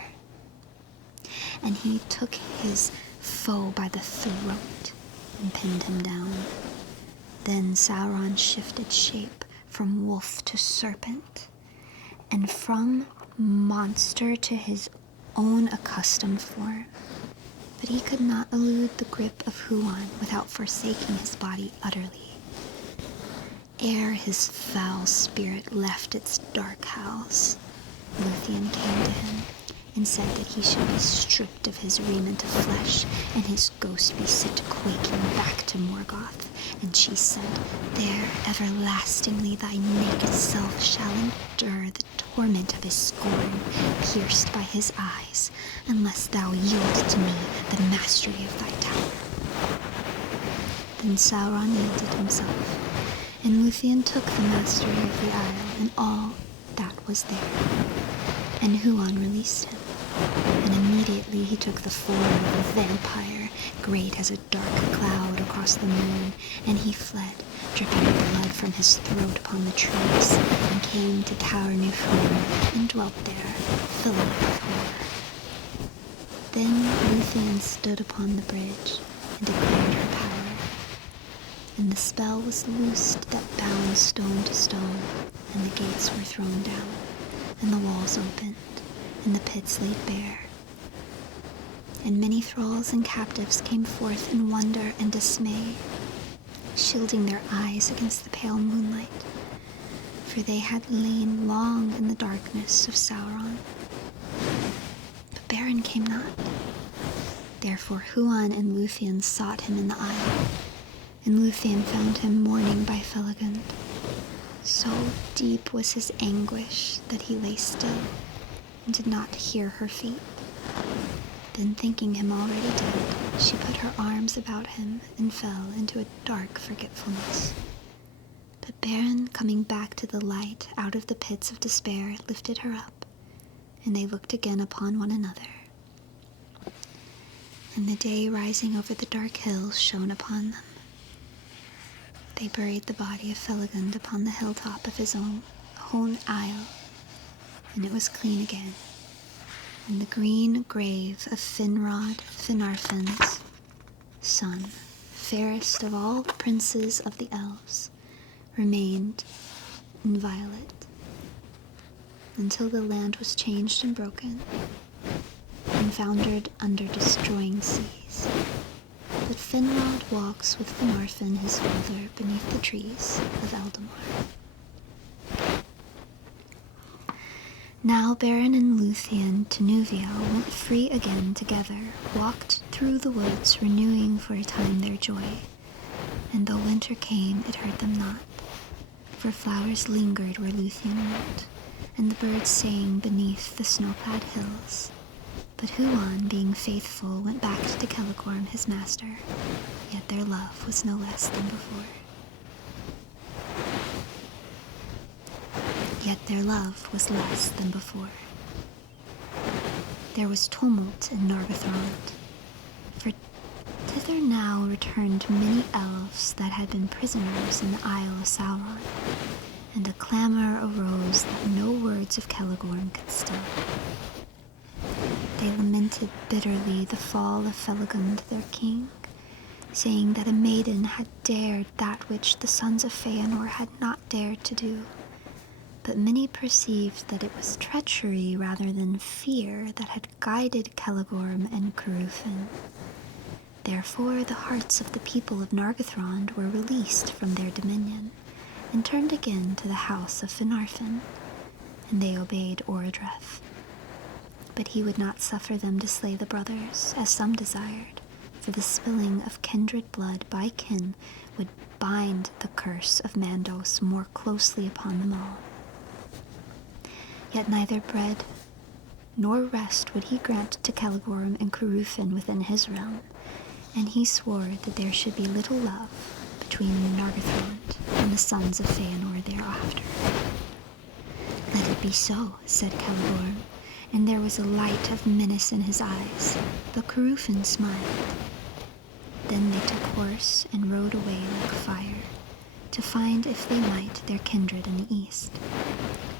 And he took his foe by the throat and pinned him down. Then Sauron shifted shape from wolf to serpent, and from monster to his own accustomed form. But he could not elude the grip of Huan without forsaking his body utterly. Ere his foul spirit left its dark house, Lúthien came to him and said that he should be stripped of his raiment of flesh, and his ghost be sent quaking back to Morgoth. And she said, "There everlastingly thy naked self shall endure the torment of his scorn, pierced by his eyes, unless thou yield to me the mastery of thy tower." Then Sauron yielded himself, and Lúthien took the mastery of the isle and all that was there. And Huan released him, and immediately he took the form of a vampire, great as a dark cloud across the moon, and he fled, dripping blood from his throat upon the trees, and came to Tower Niflheim, and dwelt there, filling it with horror. Then Lúthien stood upon the bridge, and declared her power, and the spell was loosed that bound stone to stone, and the gates were thrown down, and the walls opened, and the pits laid bare. And many thralls and captives came forth in wonder and dismay, shielding their eyes against the pale moonlight, for they had lain long in the darkness of Sauron. But Beren came not. Therefore Huan and Lúthien sought him in the isle, and Lúthien found him mourning by Felagund. So deep was his anguish that he lay still, and did not hear her feet. Then, thinking him already dead, she put her arms about him and fell into a dark forgetfulness. But Beren, coming back to the light out of the pits of despair, lifted her up, and they looked again upon one another. and the day rising over the dark hills shone upon them. They buried the body of Felagund upon the hilltop of his own isle, and it was clean again. And the green grave of Finrod, Finarfin's son, fairest of all the princes of the elves, remained inviolate until the land was changed and broken and foundered under destroying seas. But Finrod walks with Finarfin, his father, beneath the trees of Eldamar. Now Beren and Lúthien to Nuviel went free again together, walked through the woods, renewing for a time their joy. And though winter came, it hurt them not, for flowers lingered where Lúthien went, and the birds sang beneath the snow-clad hills. But Huan, being faithful, went back to Celegorm, his master, yet their love was no less than before. Yet their love was less than before. There was tumult in Nargothrond, for thither now returned many elves that had been prisoners in the Isle of Sauron, and a clamor arose that no words of Celegorm could still. They lamented bitterly the fall of Felagund, their king, saying that a maiden had dared that which the sons of Feanor had not dared to do. But many perceived that it was treachery rather than fear that had guided Celegorm and Curufin. Therefore the hearts of the people of Nargothrond were released from their dominion, and turned again to the house of Finarfin, and they obeyed Orodreth. But he would not suffer them to slay the brothers, as some desired, for the spilling of kindred blood by kin would bind the curse of Mandos more closely upon them all. Yet neither bread nor rest would he grant to Celegorm and Curufin within his realm, and he swore that there should be little love between Nargothrond and the sons of Feanor thereafter. Let it be so, said Celegorm, and there was a light of menace in his eyes, but Curufin smiled. Then they took horse and rode away like fire, to find if they might their kindred in the east.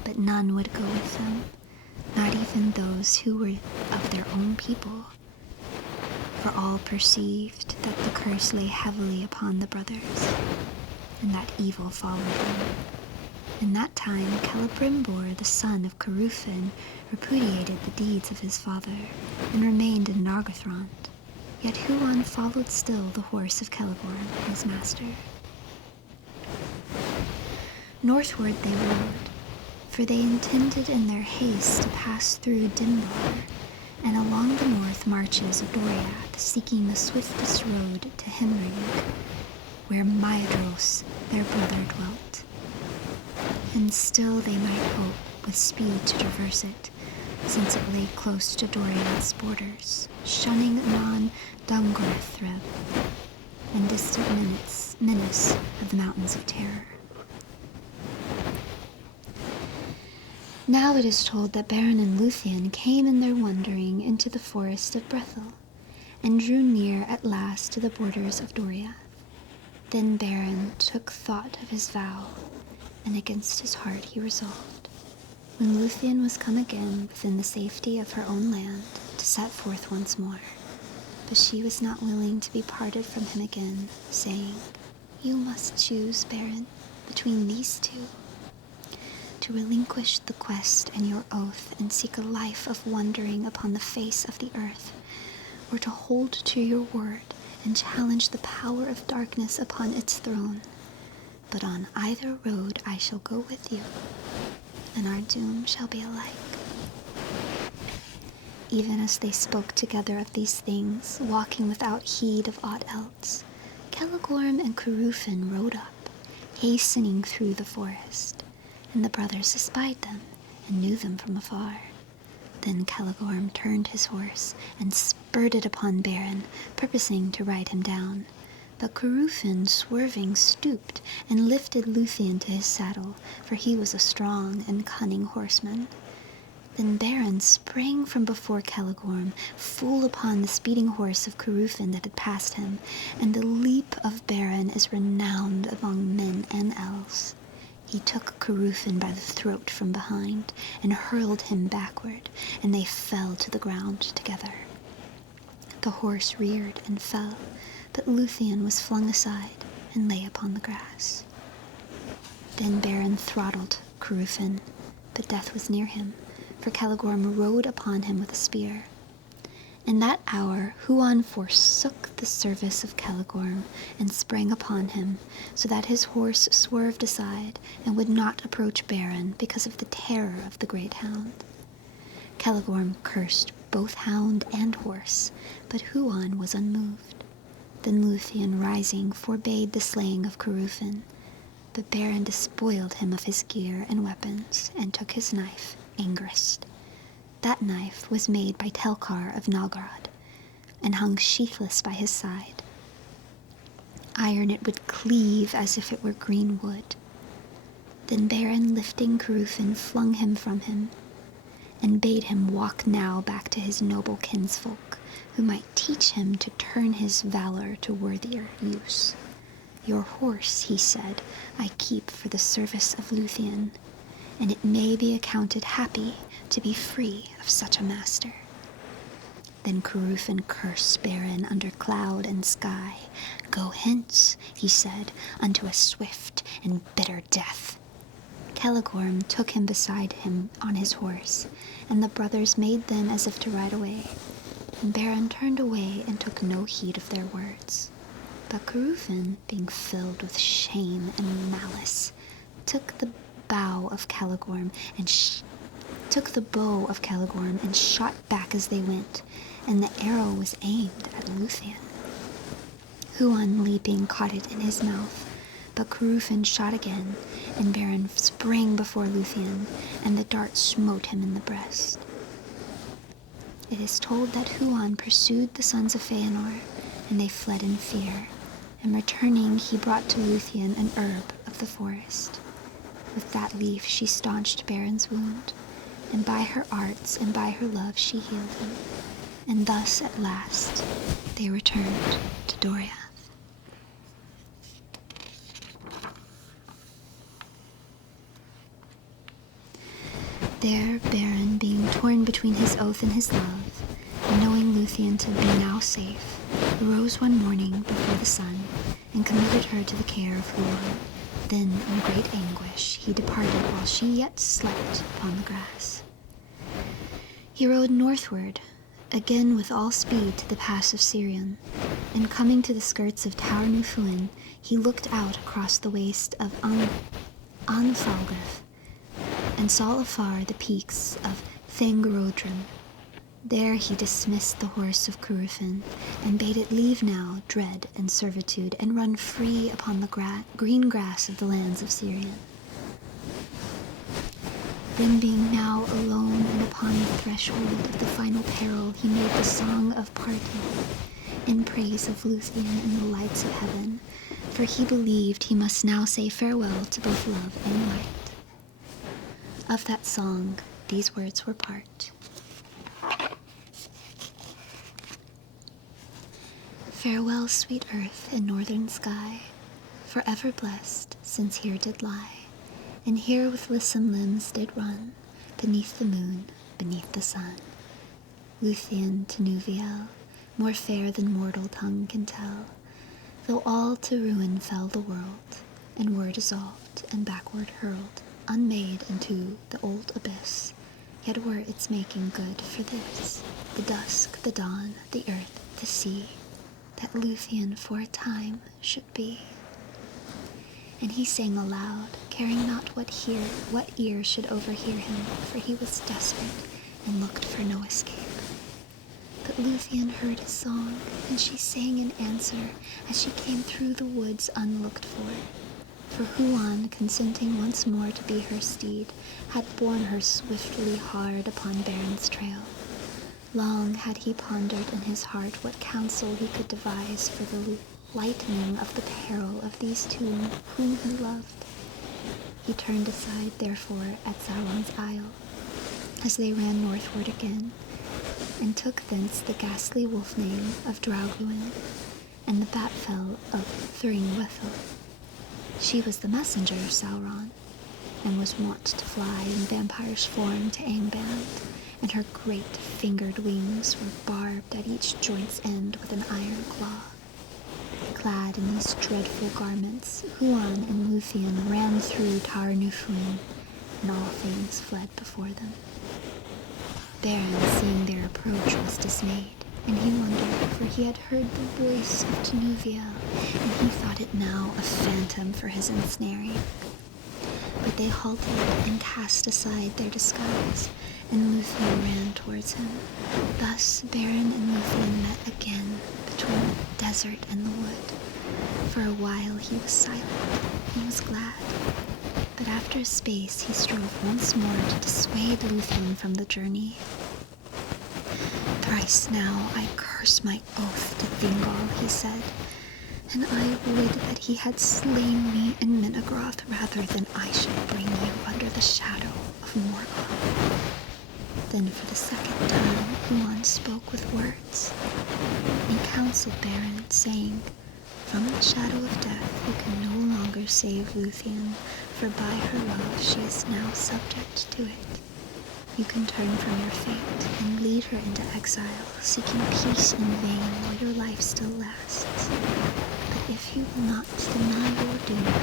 But none would go with them, not even those who were of their own people, for all perceived that the curse lay heavily upon the brothers, and that evil followed them. In that time Celebrimbor, the son of Curufin, repudiated the deeds of his father, and remained in Nargothrond, yet Huan followed still the horse of Celegorm, his master. Northward they rode, for they intended in their haste to pass through Dimbar, and along the north marches of Doriath, seeking the swiftest road to Himring, where Maedhros, their brother, dwelt. And still they might hope with speed to traverse it, since it lay close to Doriath's borders, shunning anon Dungorethreb, and distant menace of the Mountains of Terror. Now it is told that Beren and Lúthien came in their wandering into the forest of Brethil, and drew near at last to the borders of Doriath. Then Beren took thought of his vow, and against his heart he resolved, when Lúthien was come again within the safety of her own land, to set forth once more. But she was not willing to be parted from him again, saying, "You must choose, Beren, between these two. To relinquish the quest and your oath and seek a life of wandering upon the face of the earth, or to hold to your word and challenge the power of darkness upon its throne. But on either road I shall go with you, and our doom shall be alike." Even as they spoke together of these things, walking without heed of aught else, Celegorm and Curufin rode up, hastening through the forest. And the brothers espied them, and knew them from afar. Then Celegorm turned his horse, and spurred upon Beren, purposing to ride him down. But Curufin, swerving, stooped, and lifted Lúthien to his saddle, for he was a strong and cunning horseman. Then Beren sprang from before Celegorm, full upon the speeding horse of Curufin that had passed him, and the leap of Beren is renowned among men and elves. He took Curufin by the throat from behind, and hurled him backward, and they fell to the ground together. The horse reared and fell, but Lúthien was flung aside, and lay upon the grass. Then Beren throttled Curufin, but death was near him, for Celegorm rode upon him with a spear. In that hour Huan forsook the service of Celegorm, and sprang upon him, so that his horse swerved aside, and would not approach Beren because of the terror of the great hound. Celegorm cursed both hound and horse, but Huan was unmoved. Then Lúthien, rising, forbade the slaying of Curufin, but Beren despoiled him of his gear and weapons, and took his knife, Angrist. That knife was made by Telkar of Nalgarad, and hung sheathless by his side. Iron it would cleave as if it were green wood. Then Beren, lifting Curufin, flung him from him, and bade him walk now back to his noble kinsfolk, who might teach him to turn his valor to worthier use. Your horse, he said, I keep for the service of Lúthien, and it may be accounted happy to be free of such a master. Then Curufin cursed Beren under cloud and sky. Go hence, he said, unto a swift and bitter death. Celegorm took him beside him on his horse, and the brothers made them as if to ride away. And Beren turned away and took no heed of their words. But Curufin, being filled with shame and malice, took the bow of Celegorm and shot back as they went, and the arrow was aimed at Lúthien. Huan, leaping, caught it in his mouth, but Curufin shot again, and Beren sprang before Lúthien, and the dart smote him in the breast. It is told that Huan pursued the sons of Feanor, and they fled in fear, and returning he brought to Lúthien an herb of the forest. With that leaf she staunched Beren's wound, and by her arts and by her love she healed him, and thus at last they returned to Doriath. There Beren, being torn between his oath and his love, and knowing Lúthien to be now safe, arose one morning before the sun, and committed her to the care of Huan. Then, in great anguish, he departed while she yet slept upon the grass. He rode northward, again with all speed to the pass of Sirion, and coming to the skirts of Taur Nufuin, he looked out across the waste of Anfalgath, and saw afar the peaks of Thangorodrim. There he dismissed the horse of Curufin, and bade it leave now dread and servitude, and run free upon the green grass of the lands of Sirion. Then, being now alone and upon the threshold of the final peril, he made the song of parting, in praise of Lúthien and the lights of heaven, for he believed he must now say farewell to both love and light. Of that song, these words were part. Farewell, sweet earth and northern sky, forever blessed, since here did lie, and here with lissom limbs did run, beneath the moon, beneath the sun. Lúthien to Nuviel, more fair than mortal tongue can tell, though all to ruin fell the world, and were dissolved and backward hurled, unmade into the old abyss, yet were its making good for this, the dusk, the dawn, the earth, the sea, that Lúthien for a time should be. And he sang aloud, caring not what ear should overhear him, for he was desperate and looked for no escape. But Lúthien heard his song, and she sang in answer as she came through the woods unlooked for Huan, consenting once more to be her steed, had borne her swiftly hard upon Beren's trail. Long had he pondered in his heart what counsel he could devise for the lightening of the peril of these two whom he loved. He turned aside, therefore, at Sauron's isle, as they ran northward again, and took thence the ghastly wolf name of Draugluin, and the batfell of Thuringwethel. She was the messenger of Sauron, and was wont to fly in vampire's form to Angband, and her great fingered wings were barbed at each joint's end with an iron claw. Clad in these dreadful garments, Huan and Lúthien ran through Tar-Nufuin, and all things fled before them. Beren, seeing their approach, was dismayed, and he wondered, for he had heard the voice of Tenuviel, and he thought it now a phantom for his ensnaring. But they halted and cast aside their disguise, and Lúthien ran towards him. Thus Beren and Lúthien met again between the desert and the wood. For a while he was silent, and was glad. But after a space he strove once more to dissuade Lúthien from the journey. Thrice now I curse my oath to Thingol, he said, and I would that he had slain me in Minngroth rather than I should bring you under the shadow of Morgoth. Then for the second time Huan spoke with words. He counseled Beren, saying, "From the shadow of death you can no longer save Lúthien, for by her love she is now subject to it. You can turn from your fate and lead her into exile, seeking peace in vain while your life still lasts. But if you will not deny your doom,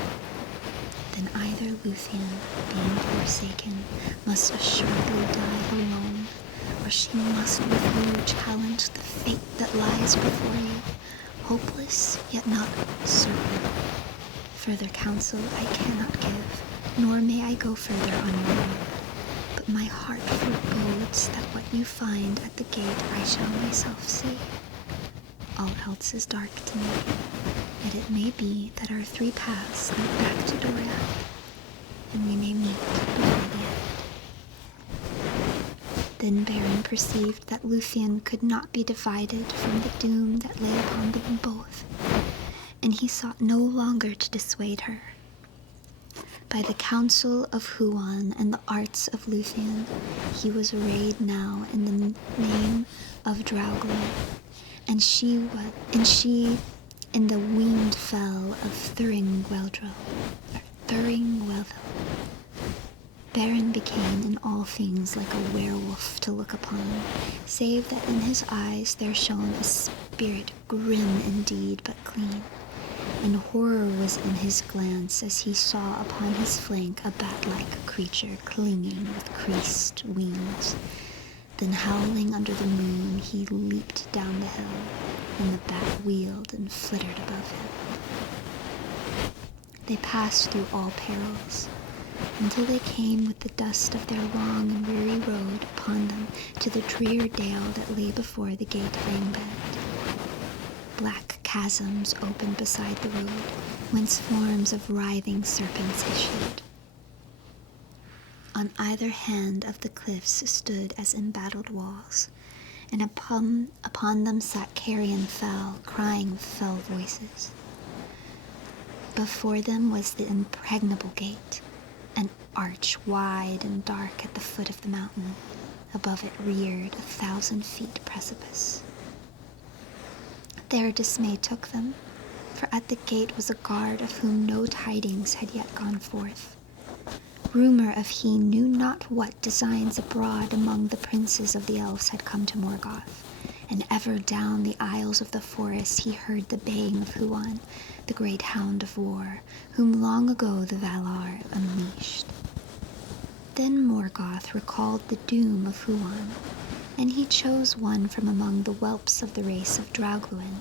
then either Lúthien, being forsaken, must assuredly die alone, or she must with you challenge the fate that lies before you, hopeless yet not certain. Further counsel I cannot give, nor may I go further on your road. But my heart forebodes that what you find at the gate I shall myself see. All else is dark to me, yet it may be that our three paths lead back to Doriath, and we may meet before the end." Then Beren perceived that Lúthien could not be divided from the doom that lay upon them both, and he sought no longer to dissuade her. By the counsel of Huan and the arts of Lúthien, he was arrayed now in the name of Draugluin, and she in the winged fell of Thuringwethel. Beren became in all things like a werewolf to look upon, save that in his eyes there shone a spirit grim indeed but clean, and horror was in his glance as he saw upon his flank a bat-like creature clinging with creased wings. Then howling under the moon, he leaped down the hill, and the bat wheeled and flittered above him. They passed through all perils, until they came with the dust of their long and weary road upon them to the drear dale that lay before the gate of Angband. Black chasms opened beside the road, whence forms of writhing serpents issued. On either hand of the cliffs stood as embattled walls, and upon them sat carrion fowl, crying with fell voices. Before them was the impregnable gate, an arch wide and dark at the foot of the mountain. Above it reared 1,000 feet precipice. There dismay took them, for at the gate was a guard of whom no tidings had yet gone forth. Rumor of he knew not what designs abroad among the princes of the elves had come to Morgoth, and ever down the aisles of the forest he heard the baying of Huan, the great hound of war, whom long ago the Valar unleashed. Then Morgoth recalled the doom of Huan, and he chose one from among the whelps of the race of Draugluin,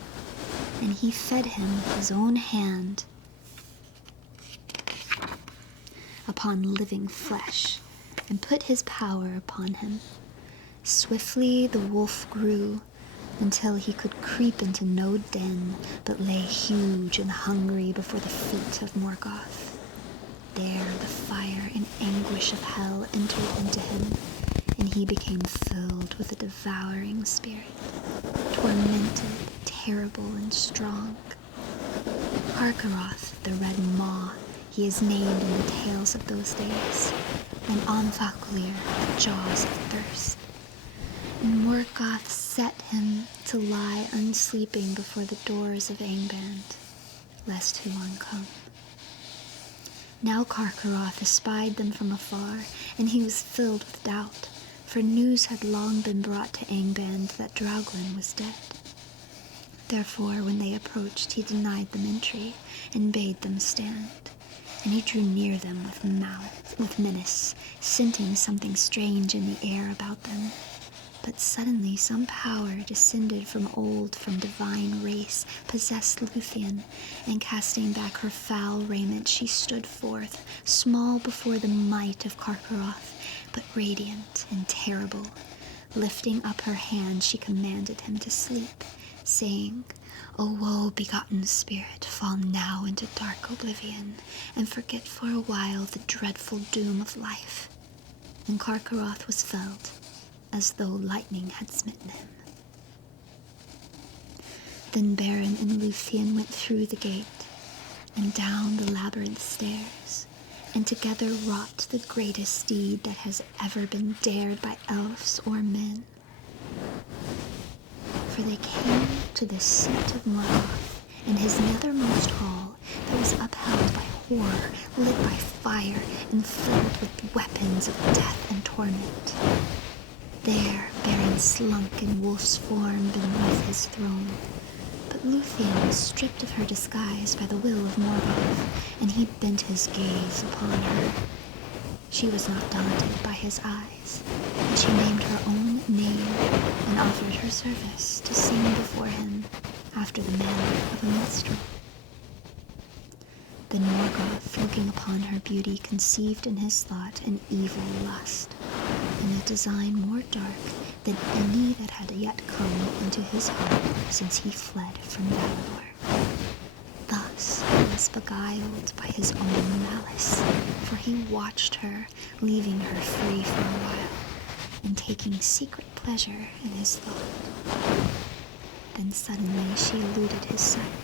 and he fed him with his own hand upon living flesh, and put his power upon him. Swiftly the wolf grew, until he could creep into no den, but lay huge and hungry before the feet of Morgoth. There the fire and anguish of hell entered into him, and he became filled with a devouring spirit, tormented, terrible, and strong. Carcharoth, the red maw, he is named in the tales of those days, and Omfaklir, the jaws of horse. And Morgoth set him to lie unsleeping before the doors of Angband, lest Huan come. Now Carcharoth espied them from afar, and he was filled with doubt, for news had long been brought to Angband that Drauglin was dead. Therefore, when they approached, he denied them entry, and bade them stand. And he drew near them with menace, scenting something strange in the air about them. But suddenly some power descended from divine race, possessed Lúthien, and casting back her foul raiment, she stood forth, small before the might of Carcharoth, but radiant and terrible. Lifting up her hand, she commanded him to sleep, saying, "O woe-begotten spirit, fall now into dark oblivion, and forget for a while the dreadful doom of life." And Carcharoth was felled, as though lightning had smitten him. Then Beren and Lúthien went through the gate, and down the labyrinth stairs, and together wrought the greatest deed that has ever been dared by elves or men. For they came to the seat of Morgoth, in his nethermost hall that was upheld by horror, lit by fire, and filled with weapons of death and torment. There Beren slunk in wolf's form beneath his throne, but Lúthien was stripped of her disguise by the will of Morgoth, and he bent his gaze upon her. She was not daunted by his eyes, and she named her own name and offered her service to sing before him after the manner of a minstrel. Then Morgoth, looking upon her beauty, conceived in his thought an evil lust, in a design more dark than any that had yet come into his heart since he fled from Valinor. Thus he was beguiled by his own malice, for he watched her, leaving her free for a while, and taking secret pleasure in his thought. Then suddenly she eluded his sight,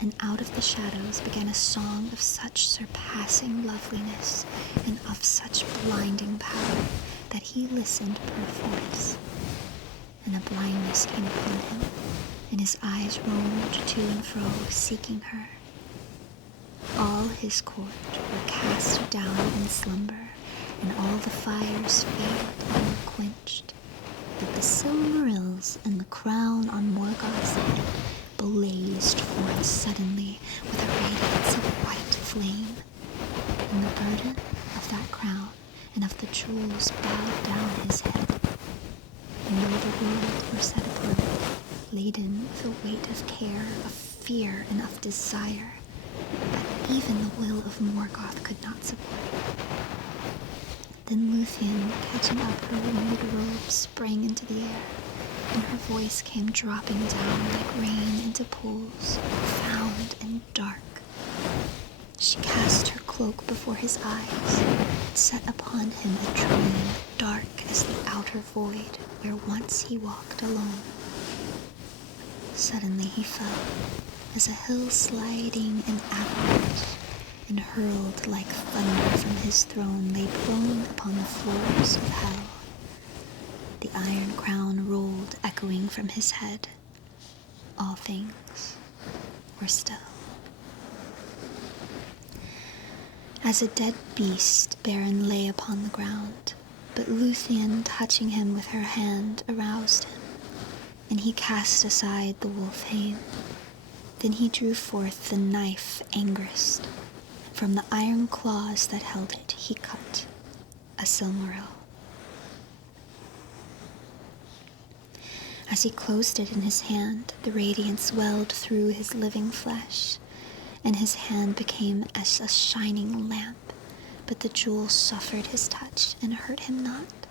and out of the shadows began a song of such surpassing loveliness and of such blinding power that he listened perforce. And a blindness came upon him, and his eyes roamed to and fro, seeking her. All his court were cast down in slumber, and all the fires faded and were quenched. But the Silmarils and the crown on Morgoth's head blazed forth suddenly with a radiance of white flame, and the burden of that crown and of the jewels bowed down his head. And all the world were set upon it, laden with a weight of care, of fear, and of desire, that even the will of Morgoth could not support. Then Lúthien, catching up her renewed robe, sprang into the air, and her voice came dropping down like rain into pools, profound and dark. She cast her cloak before his eyes, and set upon him a dream dark as the outer void where once he walked alone. Suddenly he fell, as a hill sliding in avalanche, and hurled like thunder from his throne, lay prone upon the floors of hell. The iron crown rolled echoing from his head. All things were still. As a dead beast, Beren lay upon the ground, but Lúthien, touching him with her hand, aroused him, and he cast aside the wolf-hane. Then he drew forth the knife Angrist. From the iron claws that held it, he cut a Silmaril. As he closed it in his hand, the radiance welled through his living flesh, and his hand became as a shining lamp, but the jewel suffered his touch and hurt him not.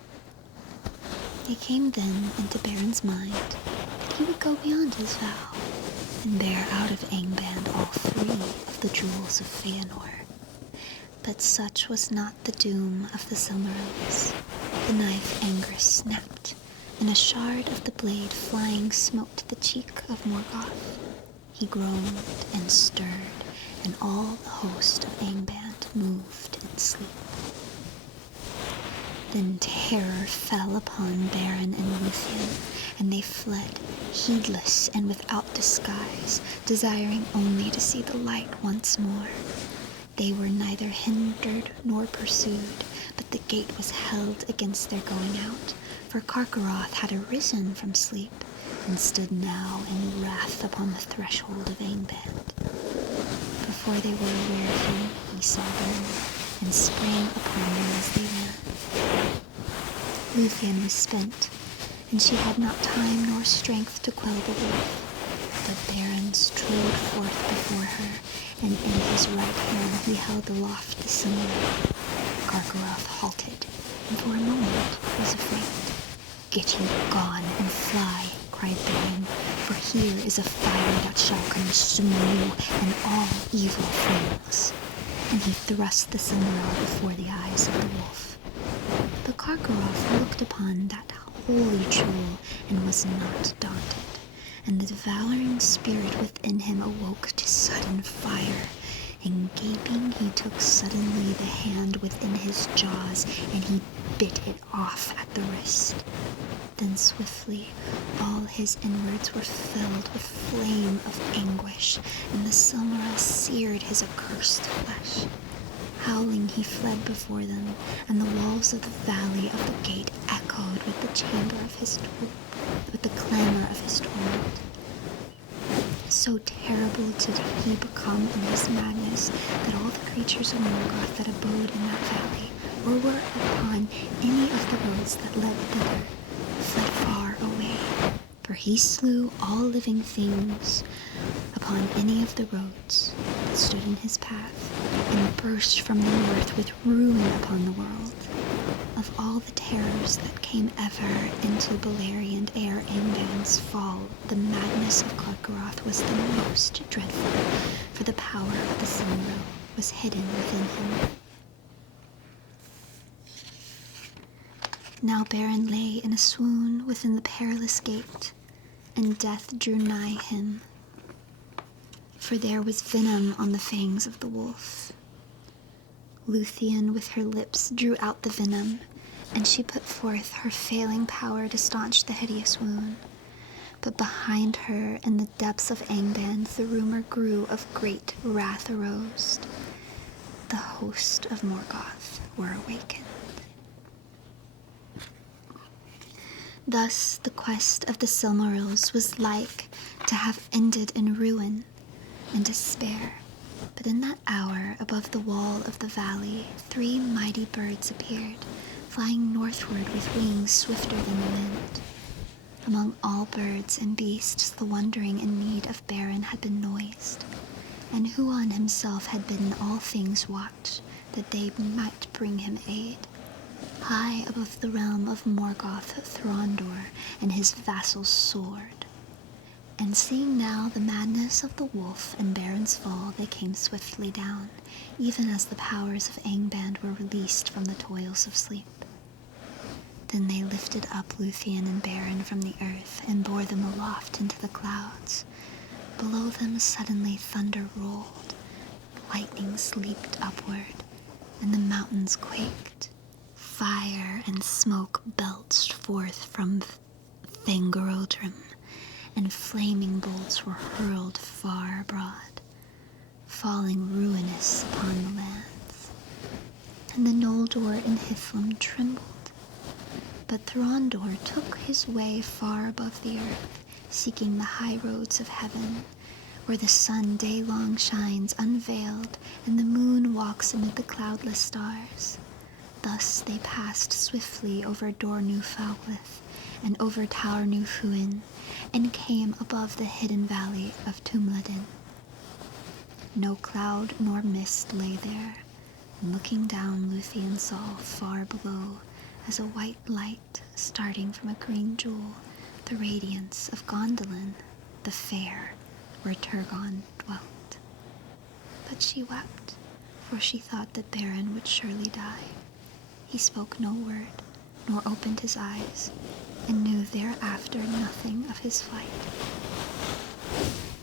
It came then into Beren's mind that he would go beyond his vow, and bear out of Angband all three of the jewels of Feanor. But such was not the doom of the Silmarils. The knife Angrist snapped, and a shard of the blade flying smote the cheek of Morgoth. He groaned and stirred, and all the host of Angband moved in sleep. Then terror fell upon Beren and Lúthien, and they fled, heedless and without disguise, desiring only to see the light once more. They were neither hindered nor pursued, but the gate was held against their going out, for Carcharoth had arisen from sleep, and stood now in wrath upon the threshold of Angband. Before they were aware of him, he saw them, and sprang upon them as they ran. Lúthien was spent, and she had not time nor strength to quell the wolf, but Beren strode forth before her, and in his right hand he held aloft the Silmaril. Carcharoth halted, and for a moment was afraid. "Get you gone and fly," cried Beren, "for here is a fire that shall consume you and all evil things." And he thrust the Silmaril before the eyes of the wolf. But Carcharoth looked upon that holy jewel and was not daunted, and the devouring spirit within him awoke to sudden fire. And gaping, he took suddenly the hand within his jaws, and he bit it off at the wrist. Then swiftly all his inwards were filled with flame of anguish, and the Silmaril seared his accursed flesh. Howling he fled before them, and the walls of the valley of the gate echoed with the clamor of his torment. So terrible did he become in his madness that all the creatures of Morgoth that abode in that valley, or were upon any of the roads that led thither, fled far away. For he slew all living things upon any of the roads that stood in his path, and burst from the north with ruin upon the world. Of all the terrors that came ever into Balerion ere Angband's fall, the madness of Carcharoth was the most dreadful, for the power of the Silmaril was hidden within him. Now Beren lay in a swoon within the perilous gate, and death drew nigh him, for there was venom on the fangs of the wolf. Lúthien with her lips drew out the venom, and she put forth her failing power to staunch the hideous wound. But behind her, in the depths of Angband, the rumor grew of great wrath arose. The host of Morgoth were awakened. Thus the quest of the Silmarils was like to have ended in ruin and despair. But in that hour, above the wall of the valley, 3 mighty birds appeared, flying northward with wings swifter than the wind. Among all birds and beasts, the wandering in need of Beren had been noised, and Huan himself had bidden all things watch, that they might bring him aid. High above the realm of Morgoth, Thrandur and his vassal's sword. And seeing now the madness of the wolf and Beren's fall, they came swiftly down, even as the powers of Angband were released from the toils of sleep. Then they lifted up Lúthien and Beren from the earth, and bore them aloft into the clouds. Below them suddenly thunder rolled, lightnings leaped upward, and the mountains quaked. Fire and smoke belched forth from Thangorodrim, and flaming bolts were hurled far abroad, falling ruinous upon the lands. And the Noldor in Hithlum trembled. But Thrandur took his way far above the earth, seeking the high roads of heaven, where the sun day-long shines unveiled, and the moon walks amid the cloudless stars. Thus they passed swiftly over Dor new Falglith, and over Tower new Fuin, and came above the hidden valley of Tumladin. No cloud nor mist lay there, and looking down, Lúthien saw far below, as a white light starting from a green jewel, the radiance of Gondolin, the fair, where Turgon dwelt. But she wept, for she thought that Beren would surely die. He spoke no word, nor opened his eyes, and knew thereafter nothing of his flight.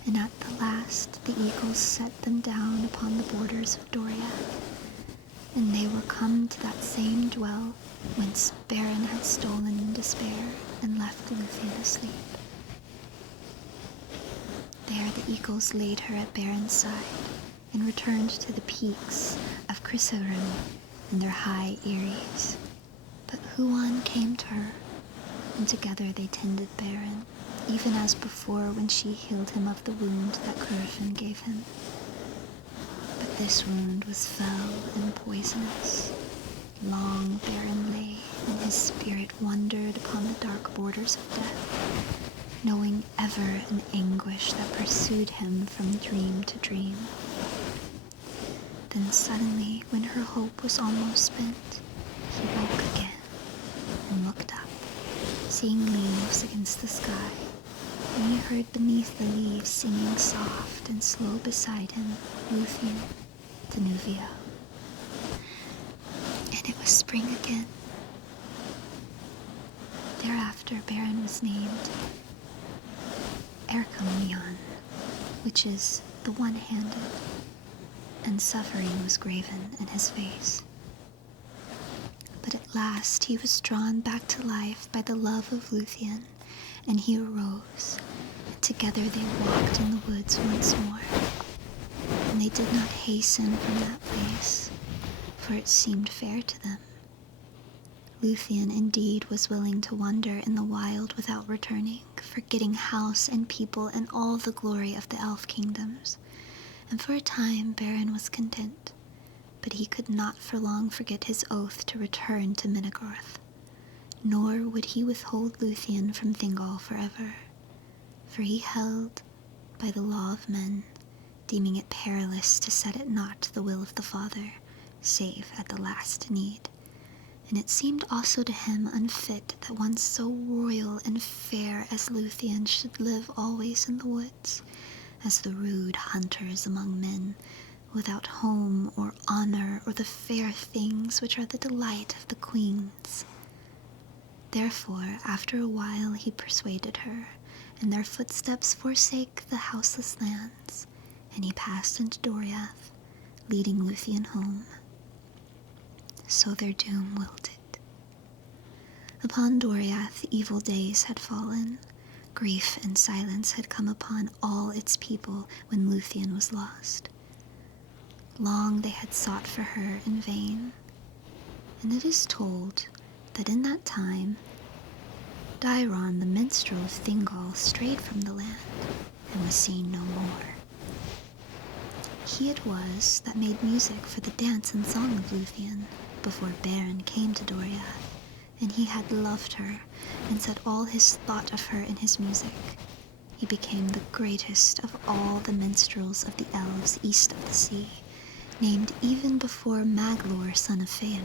And at the last the eagles set them down upon the borders of Doria, and they were come to that same dell whence Beren had stolen in despair and left Lúthien asleep. There the eagles laid her at Beren's side and returned to the peaks of Carcharoth and their high eyries. But Huan came to her, and together they tended Beren, even as before when she healed him of the wound that Curufin gave him. But this wound was foul and poisonous. Long Beren lay, and his spirit wandered upon the dark borders of death, knowing ever an anguish that pursued him from dream to dream. Then suddenly, when her hope was almost spent, he woke again and looked up, seeing leaves against the sky, and he heard beneath the leaves singing soft and slow beside him, Lúthien the Nuvio. And it was spring again. Thereafter Beren was named Erkamnion, which is the one-handed, and suffering was graven in his face. But at last he was drawn back to life by the love of Lúthien, and he arose, and together they walked in the woods once more. And they did not hasten from that place, for it seemed fair to them. Lúthien indeed was willing to wander in the wild without returning, forgetting house and people and all the glory of the elf kingdoms. And for a time Beren was content, but he could not for long forget his oath to return to Minnegorth, nor would he withhold Lúthien from Thingol forever, for he held by the law of men, deeming it perilous to set at naught the will of the Father, save at the last need. And it seemed also to him unfit that one so royal and fair as Lúthien should live always in the woods, as the rude hunters among men, without home or honor or the fair things which are the delight of the queens. Therefore, after a while he persuaded her, and their footsteps forsake the houseless lands, and he passed into Doriath, leading Lúthien home. So their doom wilted. Upon Doriath evil days had fallen. Grief and silence had come upon all its people when Lúthien was lost. Long they had sought for her in vain, and it is told that in that time Daeron the minstrel of Thingol strayed from the land and was seen no more. He it was that made music for the dance and song of Lúthien before Beren came to Doriath, and he had loved her and set all his thought of her in his music. He became the greatest of all the minstrels of the elves east of the sea, named even before Maglor, son of Feanor.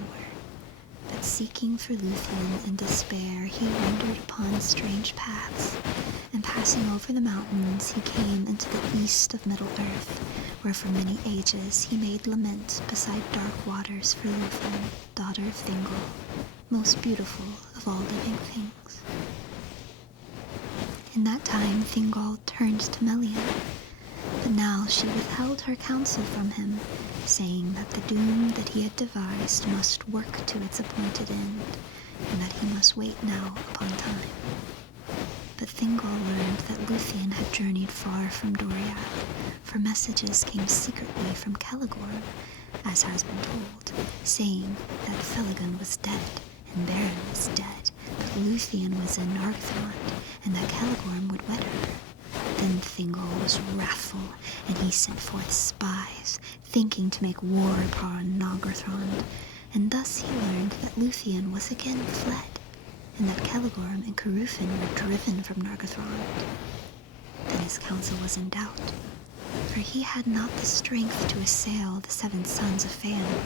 But seeking for Lúthien in despair, he wandered upon strange paths, and passing over the mountains, he came into the east of Middle-earth, where for many ages he made lament beside dark waters for Lúthien, daughter of Thingol, most beautiful of all living things. In that time Thingol turned to Melian, but now she withheld her counsel from him, saying that the doom that he had devised must work to its appointed end, and that he must wait now upon time. But Thingol learned that Lúthien had journeyed far from Doriath, for messages came secretly from Celegorm, as has been told, saying that Felagund was dead, and Beren was dead, but Lúthien was in Nargothrond, and that Celegorm would wed her. Then Thingol was wrathful, and he sent forth spies, thinking to make war upon Nargothrond, and thus he learned that Lúthien was again fled, and that Celegorm and Curufin were driven from Nargothrond. Then his counsel was in doubt, for he had not the strength to assail the 7 sons of Feanor,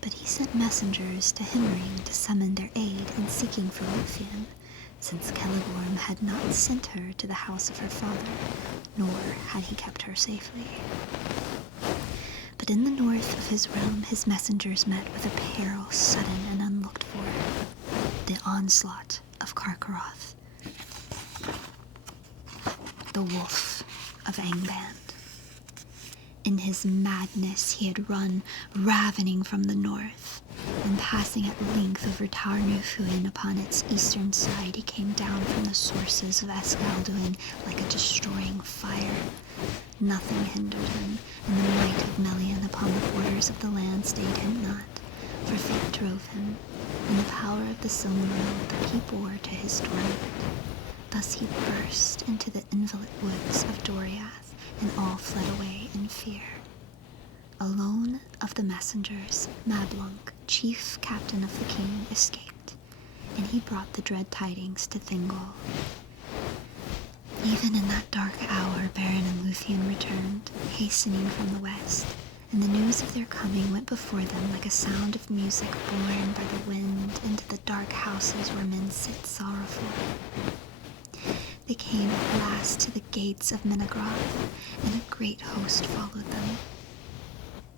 but he sent messengers to Himring to summon their aid in seeking for Lúthien, since Celegorm had not sent her to the house of her father, nor had he kept her safely. But in the north of his realm his messengers met with a peril sudden and unlooked for, the onslaught of Carcharoth, the wolf of Angband. In his madness he had run, ravening from the north, and passing at length over Tar-Nufuin upon its eastern side, he came down from the sources of Escalduin like a destroying fire. Nothing hindered him, and the might of Melian upon the borders of the land stayed him not, for fate drove him, and the power of the Silmaril that he bore to his torment. Thus he burst into the inviolate woods of Doriath, and all fled away in fear. Alone of the messengers, Mablung, chief captain of the king, escaped, and he brought the dread tidings to Thingol. Even in that dark hour, Beren and Lúthien returned, hastening from the west, and the news of their coming went before them like a sound of music borne by the wind into the dark houses where men sit sorrowful. They came at last to the gates of Menegroth, and a great host followed them.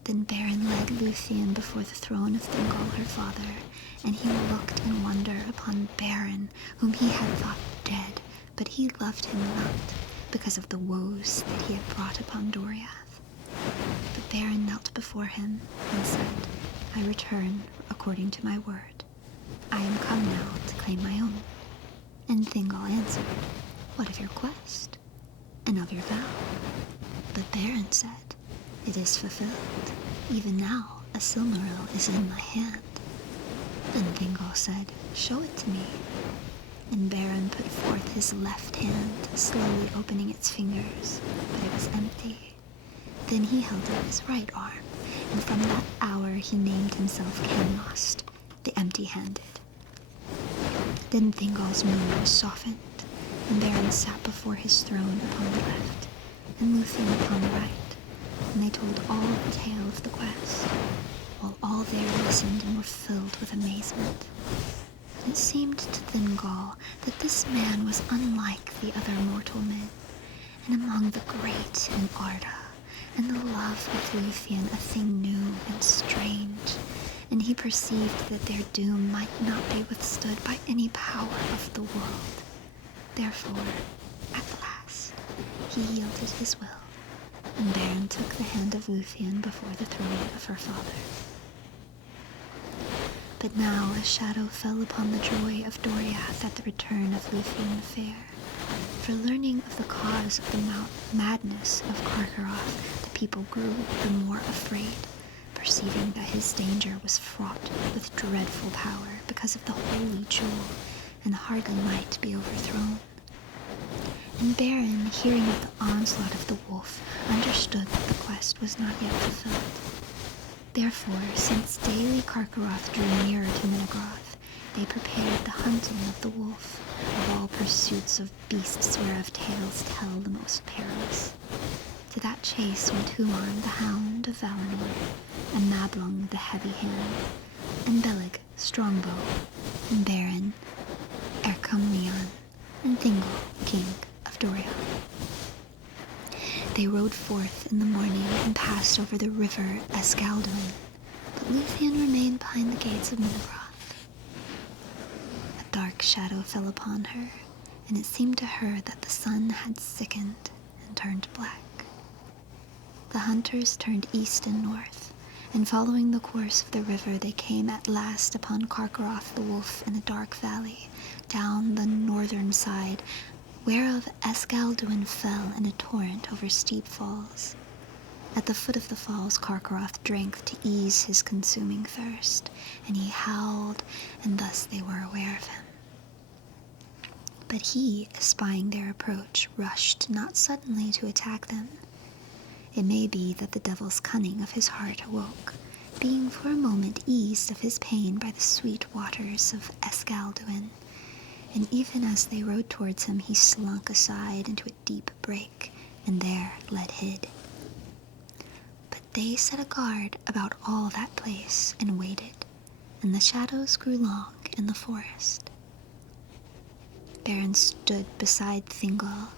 Then Beren led Lúthien before the throne of Thingol her father, and he looked in wonder upon Beren, whom he had thought dead, but he loved him not, because of the woes that he had brought upon Doriath. But Beren knelt before him, and said, I return according to my word. I am come now to claim my own. And Thingol answered, What of your quest, and of your vow? But Beren said, It is fulfilled. Even now, a Silmaril is in my hand. Then Thingol said, Show it to me. And Beren put forth his left hand, slowly opening its fingers, but it was empty. Then he held out his right arm, and from that hour he named himself Camnost, the empty-handed. Then Thingol's mood was softened, and Beren sat before his throne upon the left, and Lúthien upon the right, and they told all the tale of the quest, while all there listened and were filled with amazement. It seemed to Thingol that this man was unlike the other mortal men, and among the great in Arda, and the love of Lúthien a thing new and strange, and he perceived that their doom might not be withstood by any power of the world. Therefore, at last, he yielded his will, and Beren took the hand of Lúthien before the throne of her father. But now a shadow fell upon the joy of Doriath at the return of Lúthien the Fair. For learning of the cause of the madness of Carcharoth, the people grew the more afraid, perceiving that his danger was fraught with dreadful power because of the holy jewel, and hardly might be overthrown. And Beren, hearing of the onslaught of the wolf, understood that the quest was not yet fulfilled. Therefore, since daily Carcharoth drew nearer to Menegroth, they prepared the hunting of the wolf, of all pursuits of beasts whereof tales tell the most perilous. To that chase went Huan the hound of Valinor, and Mablung the heavy hand, and Beleg strongbow, and Beren, Ercumnion, and Thingol, king of Doriath. They rode forth in the morning and passed over the river Escalduin, but Lúthien remained behind the gates of Menegroth. A dark shadow fell upon her, and it seemed to her that the sun had sickened and turned black. The hunters turned east and north, and following the course of the river they came at last upon Carcharoth the wolf in a dark valley, down the northern side, whereof Escalduin fell in a torrent over steep falls. At the foot of the falls Carcharoth drank to ease his consuming thirst, and he howled, and thus they were aware of him. But he, espying their approach, rushed not suddenly to attack them. It may be that the devil's cunning of his heart awoke, being for a moment eased of his pain by the sweet waters of Escalduin, and even as they rode towards him he slunk aside into a deep brake, and there led hid. But they set a guard about all that place, and waited, and the shadows grew long in the forest. Beren stood beside Thingol,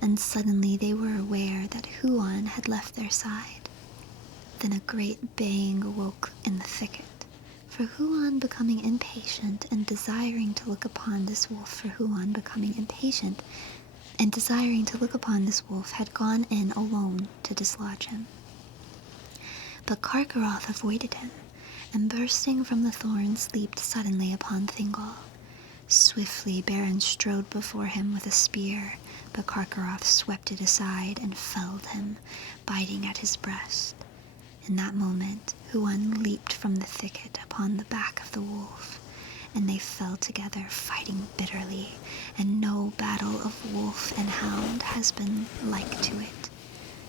and suddenly they were aware that Huan had left their side. Then a great baying awoke in the thicket, for Huan becoming impatient and desiring to look upon this wolf, had gone in alone to dislodge him. But Carcharoth avoided him, and bursting from the thorns leaped suddenly upon Thingol. Swiftly Beren strode before him with a spear, but Carcharoth swept it aside and felled him, biting at his breast. In that moment, Huan leaped from the thicket upon the back of the wolf, and they fell together, fighting bitterly, and no battle of wolf and hound has been like to it.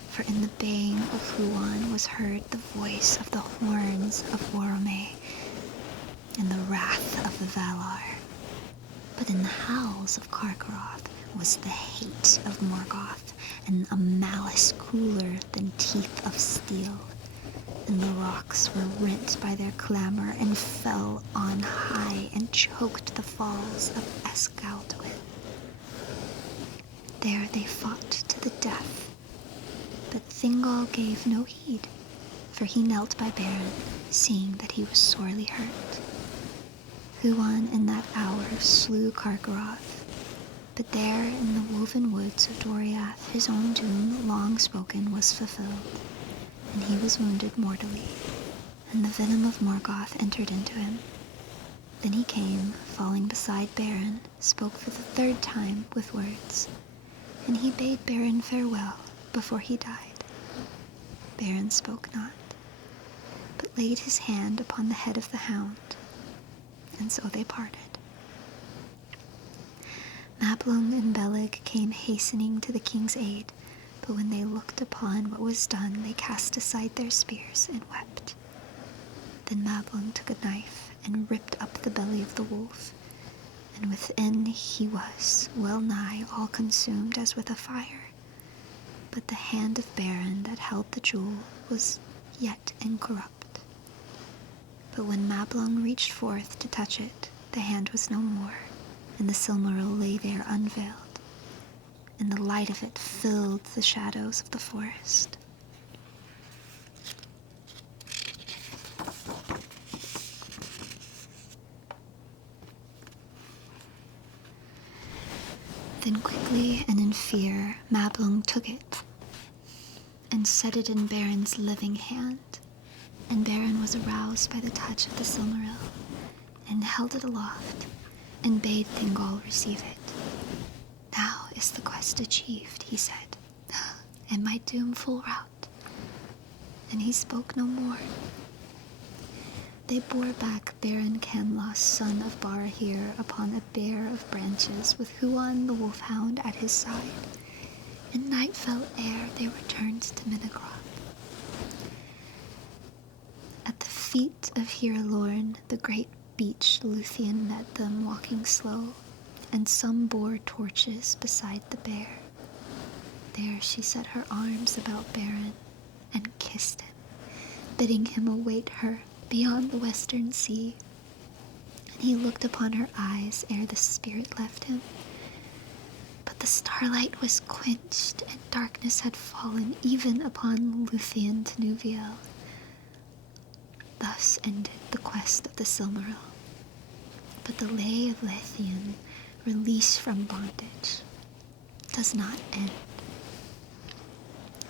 For in the baying of Huan was heard the voice of the horns of Worome and the wrath of the Valar. But in the howls of Carcharoth was the hate of Morgoth, and a malice cooler than teeth of steel. And the rocks were rent by their clamor and fell on high and choked the falls of Escaldwin. There they fought to the death, but Thingol gave no heed, for he knelt by Beren, seeing that he was sorely hurt. Huan in that hour slew Carcharoth, but there in the woven woods of Doriath his own doom long spoken was fulfilled, and he was wounded mortally, and the venom of Morgoth entered into him. Then he came, falling beside Beren, spoke for the third time with words, and he bade Beren farewell before he died. Beren spoke not, but laid his hand upon the head of the hound, and so they parted. Mablung and Beleg came hastening to the king's aid, but when they looked upon what was done, they cast aside their spears and wept. Then Mablung took a knife and ripped up the belly of the wolf, and within he was, well nigh all consumed as with a fire. But the hand of Beren that held the jewel was yet incorrupt. But when Mablung reached forth to touch it, the hand was no more, and the Silmaril lay there unveiled, and the light of it filled the shadows of the forest. Then quickly and in fear, Mablung took it and set it in Beren's living hand. And Beren was aroused by the touch of the Silmaril, and held it aloft, and bade Thingol receive it. Now is the quest achieved, he said, and my doom full wrought. And he spoke no more. They bore back Beren Canlos, son of Barahir, upon a bier of branches, with Huan the wolfhound at his side. And night fell ere they returned to Minnegorth. At the feet of Hirelorn, the great beach, Lúthien met them walking slow, and some bore torches beside the bear. There she set her arms about Beren and kissed him, bidding him await her beyond the western sea. And he looked upon her eyes ere the spirit left him. But the starlight was quenched, and darkness had fallen even upon Lúthien to Nuviel. Thus ended the quest of the Silmaril. But the lay of Lúthien, release from bondage, does not end.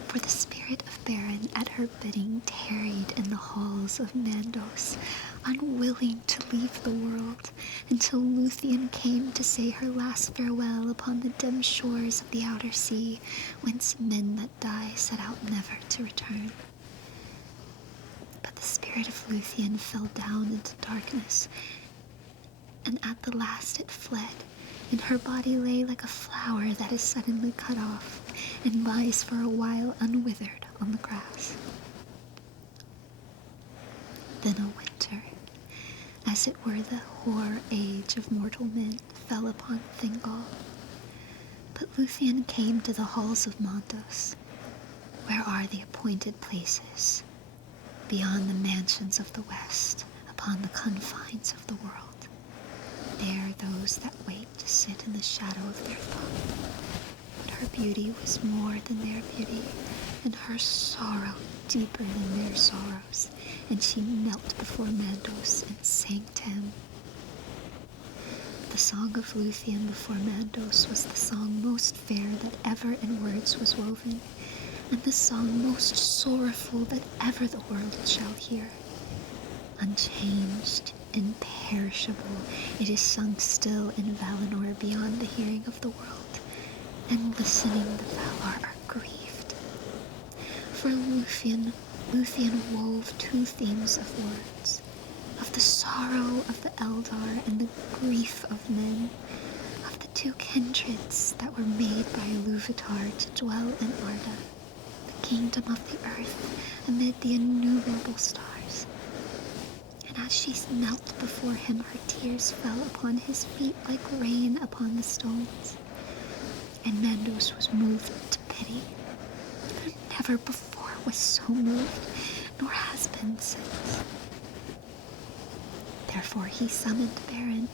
For the spirit of Beren at her bidding tarried in the halls of Mandos, unwilling to leave the world, until Lúthien came to say her last farewell upon the dim shores of the outer sea, whence men that die set out never to return. But the spirit of Lúthien fell down into darkness, and at the last it fled, and her body lay like a flower that is suddenly cut off, and lies for a while unwithered on the grass. Then a winter, as it were the hoar age of mortal men, fell upon Thingol. But Lúthien came to the halls of Mandos, where are the appointed places, beyond the mansions of the west, upon the confines of the world. There those that wait to sit in the shadow of their thought. But her beauty was more than their beauty, and her sorrow deeper than their sorrows, and she knelt before Mandos and sang to him. The song of Lúthien before Mandos was the song most fair that ever in words was woven, and the song most sorrowful that ever the world shall hear. unchanged, imperishable. It is sunk still in Valinor beyond the hearing of the world, and listening the Valar are grieved. For Lúthien wove two themes of words, of the sorrow of the Eldar and the grief of men, of the two kindreds that were made by Ilúvatar to dwell in Arda, the kingdom of the earth amid the innumerable stars. And as she knelt before him, her tears fell upon his feet like rain upon the stones. And Mandos was moved to pity. Never before was so moved, nor has been since. Therefore he summoned Beren,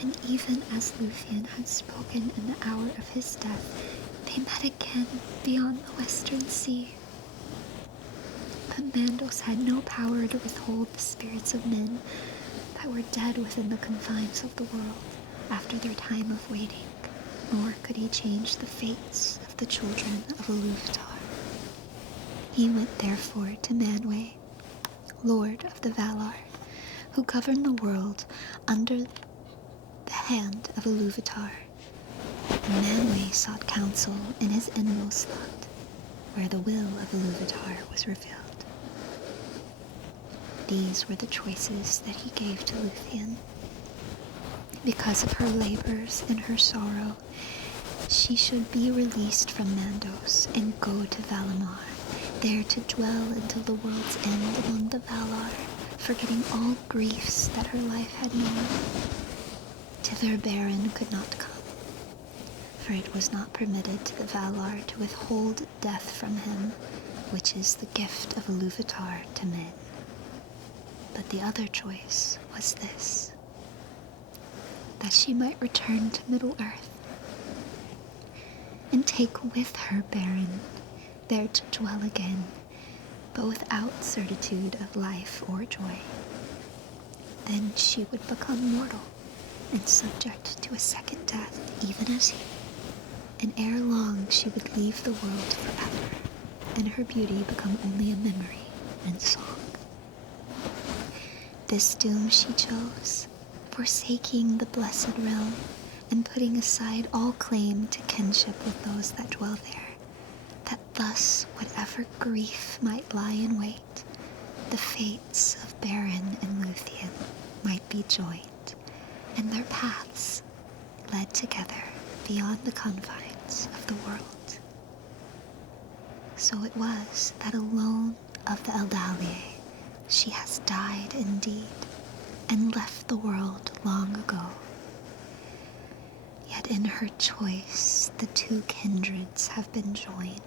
and even as Lúthien had spoken in the hour of his death, they met again beyond the western sea. But Mandos had no power to withhold the spirits of men that were dead within the confines of the world after their time of waiting, nor could he change the fates of the children of Ilúvatar. He went therefore to Manwë, Lord of the Valar, who governed the world under the hand of Ilúvatar. And Manwë sought counsel in his inmost thought, where the will of Ilúvatar was revealed. These were the choices that he gave to Lúthien. Because of her labors and her sorrow, she should be released from Mandos and go to Valimar, there to dwell until the world's end among the Valar, forgetting all griefs that her life had known. Thither Beren could not come, for it was not permitted to the Valar to withhold death from him, which is the gift of Ilúvatar to men. But the other choice was this, that she might return to Middle-earth, and take with her Beren, there to dwell again, but without certitude of life or joy. Then she would become mortal, and subject to a second death, even as he. And ere long she would leave the world forever, and her beauty become only a memory and song. This doom she chose, forsaking the blessed realm, and putting aside all claim to kinship with those that dwell there, that thus whatever grief might lie in wait, the fates of Beren and Lúthien might be joined, and their paths led together beyond the confines of the world. So it was that alone of the Eldalie she has died indeed, and left the world long ago. Yet in her choice the two kindreds have been joined,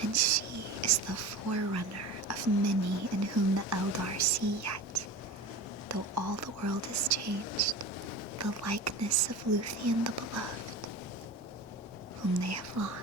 and she is the forerunner of many in whom the Eldar see yet, though all the world is changed, the likeness of Lúthien the Beloved, whom they have lost.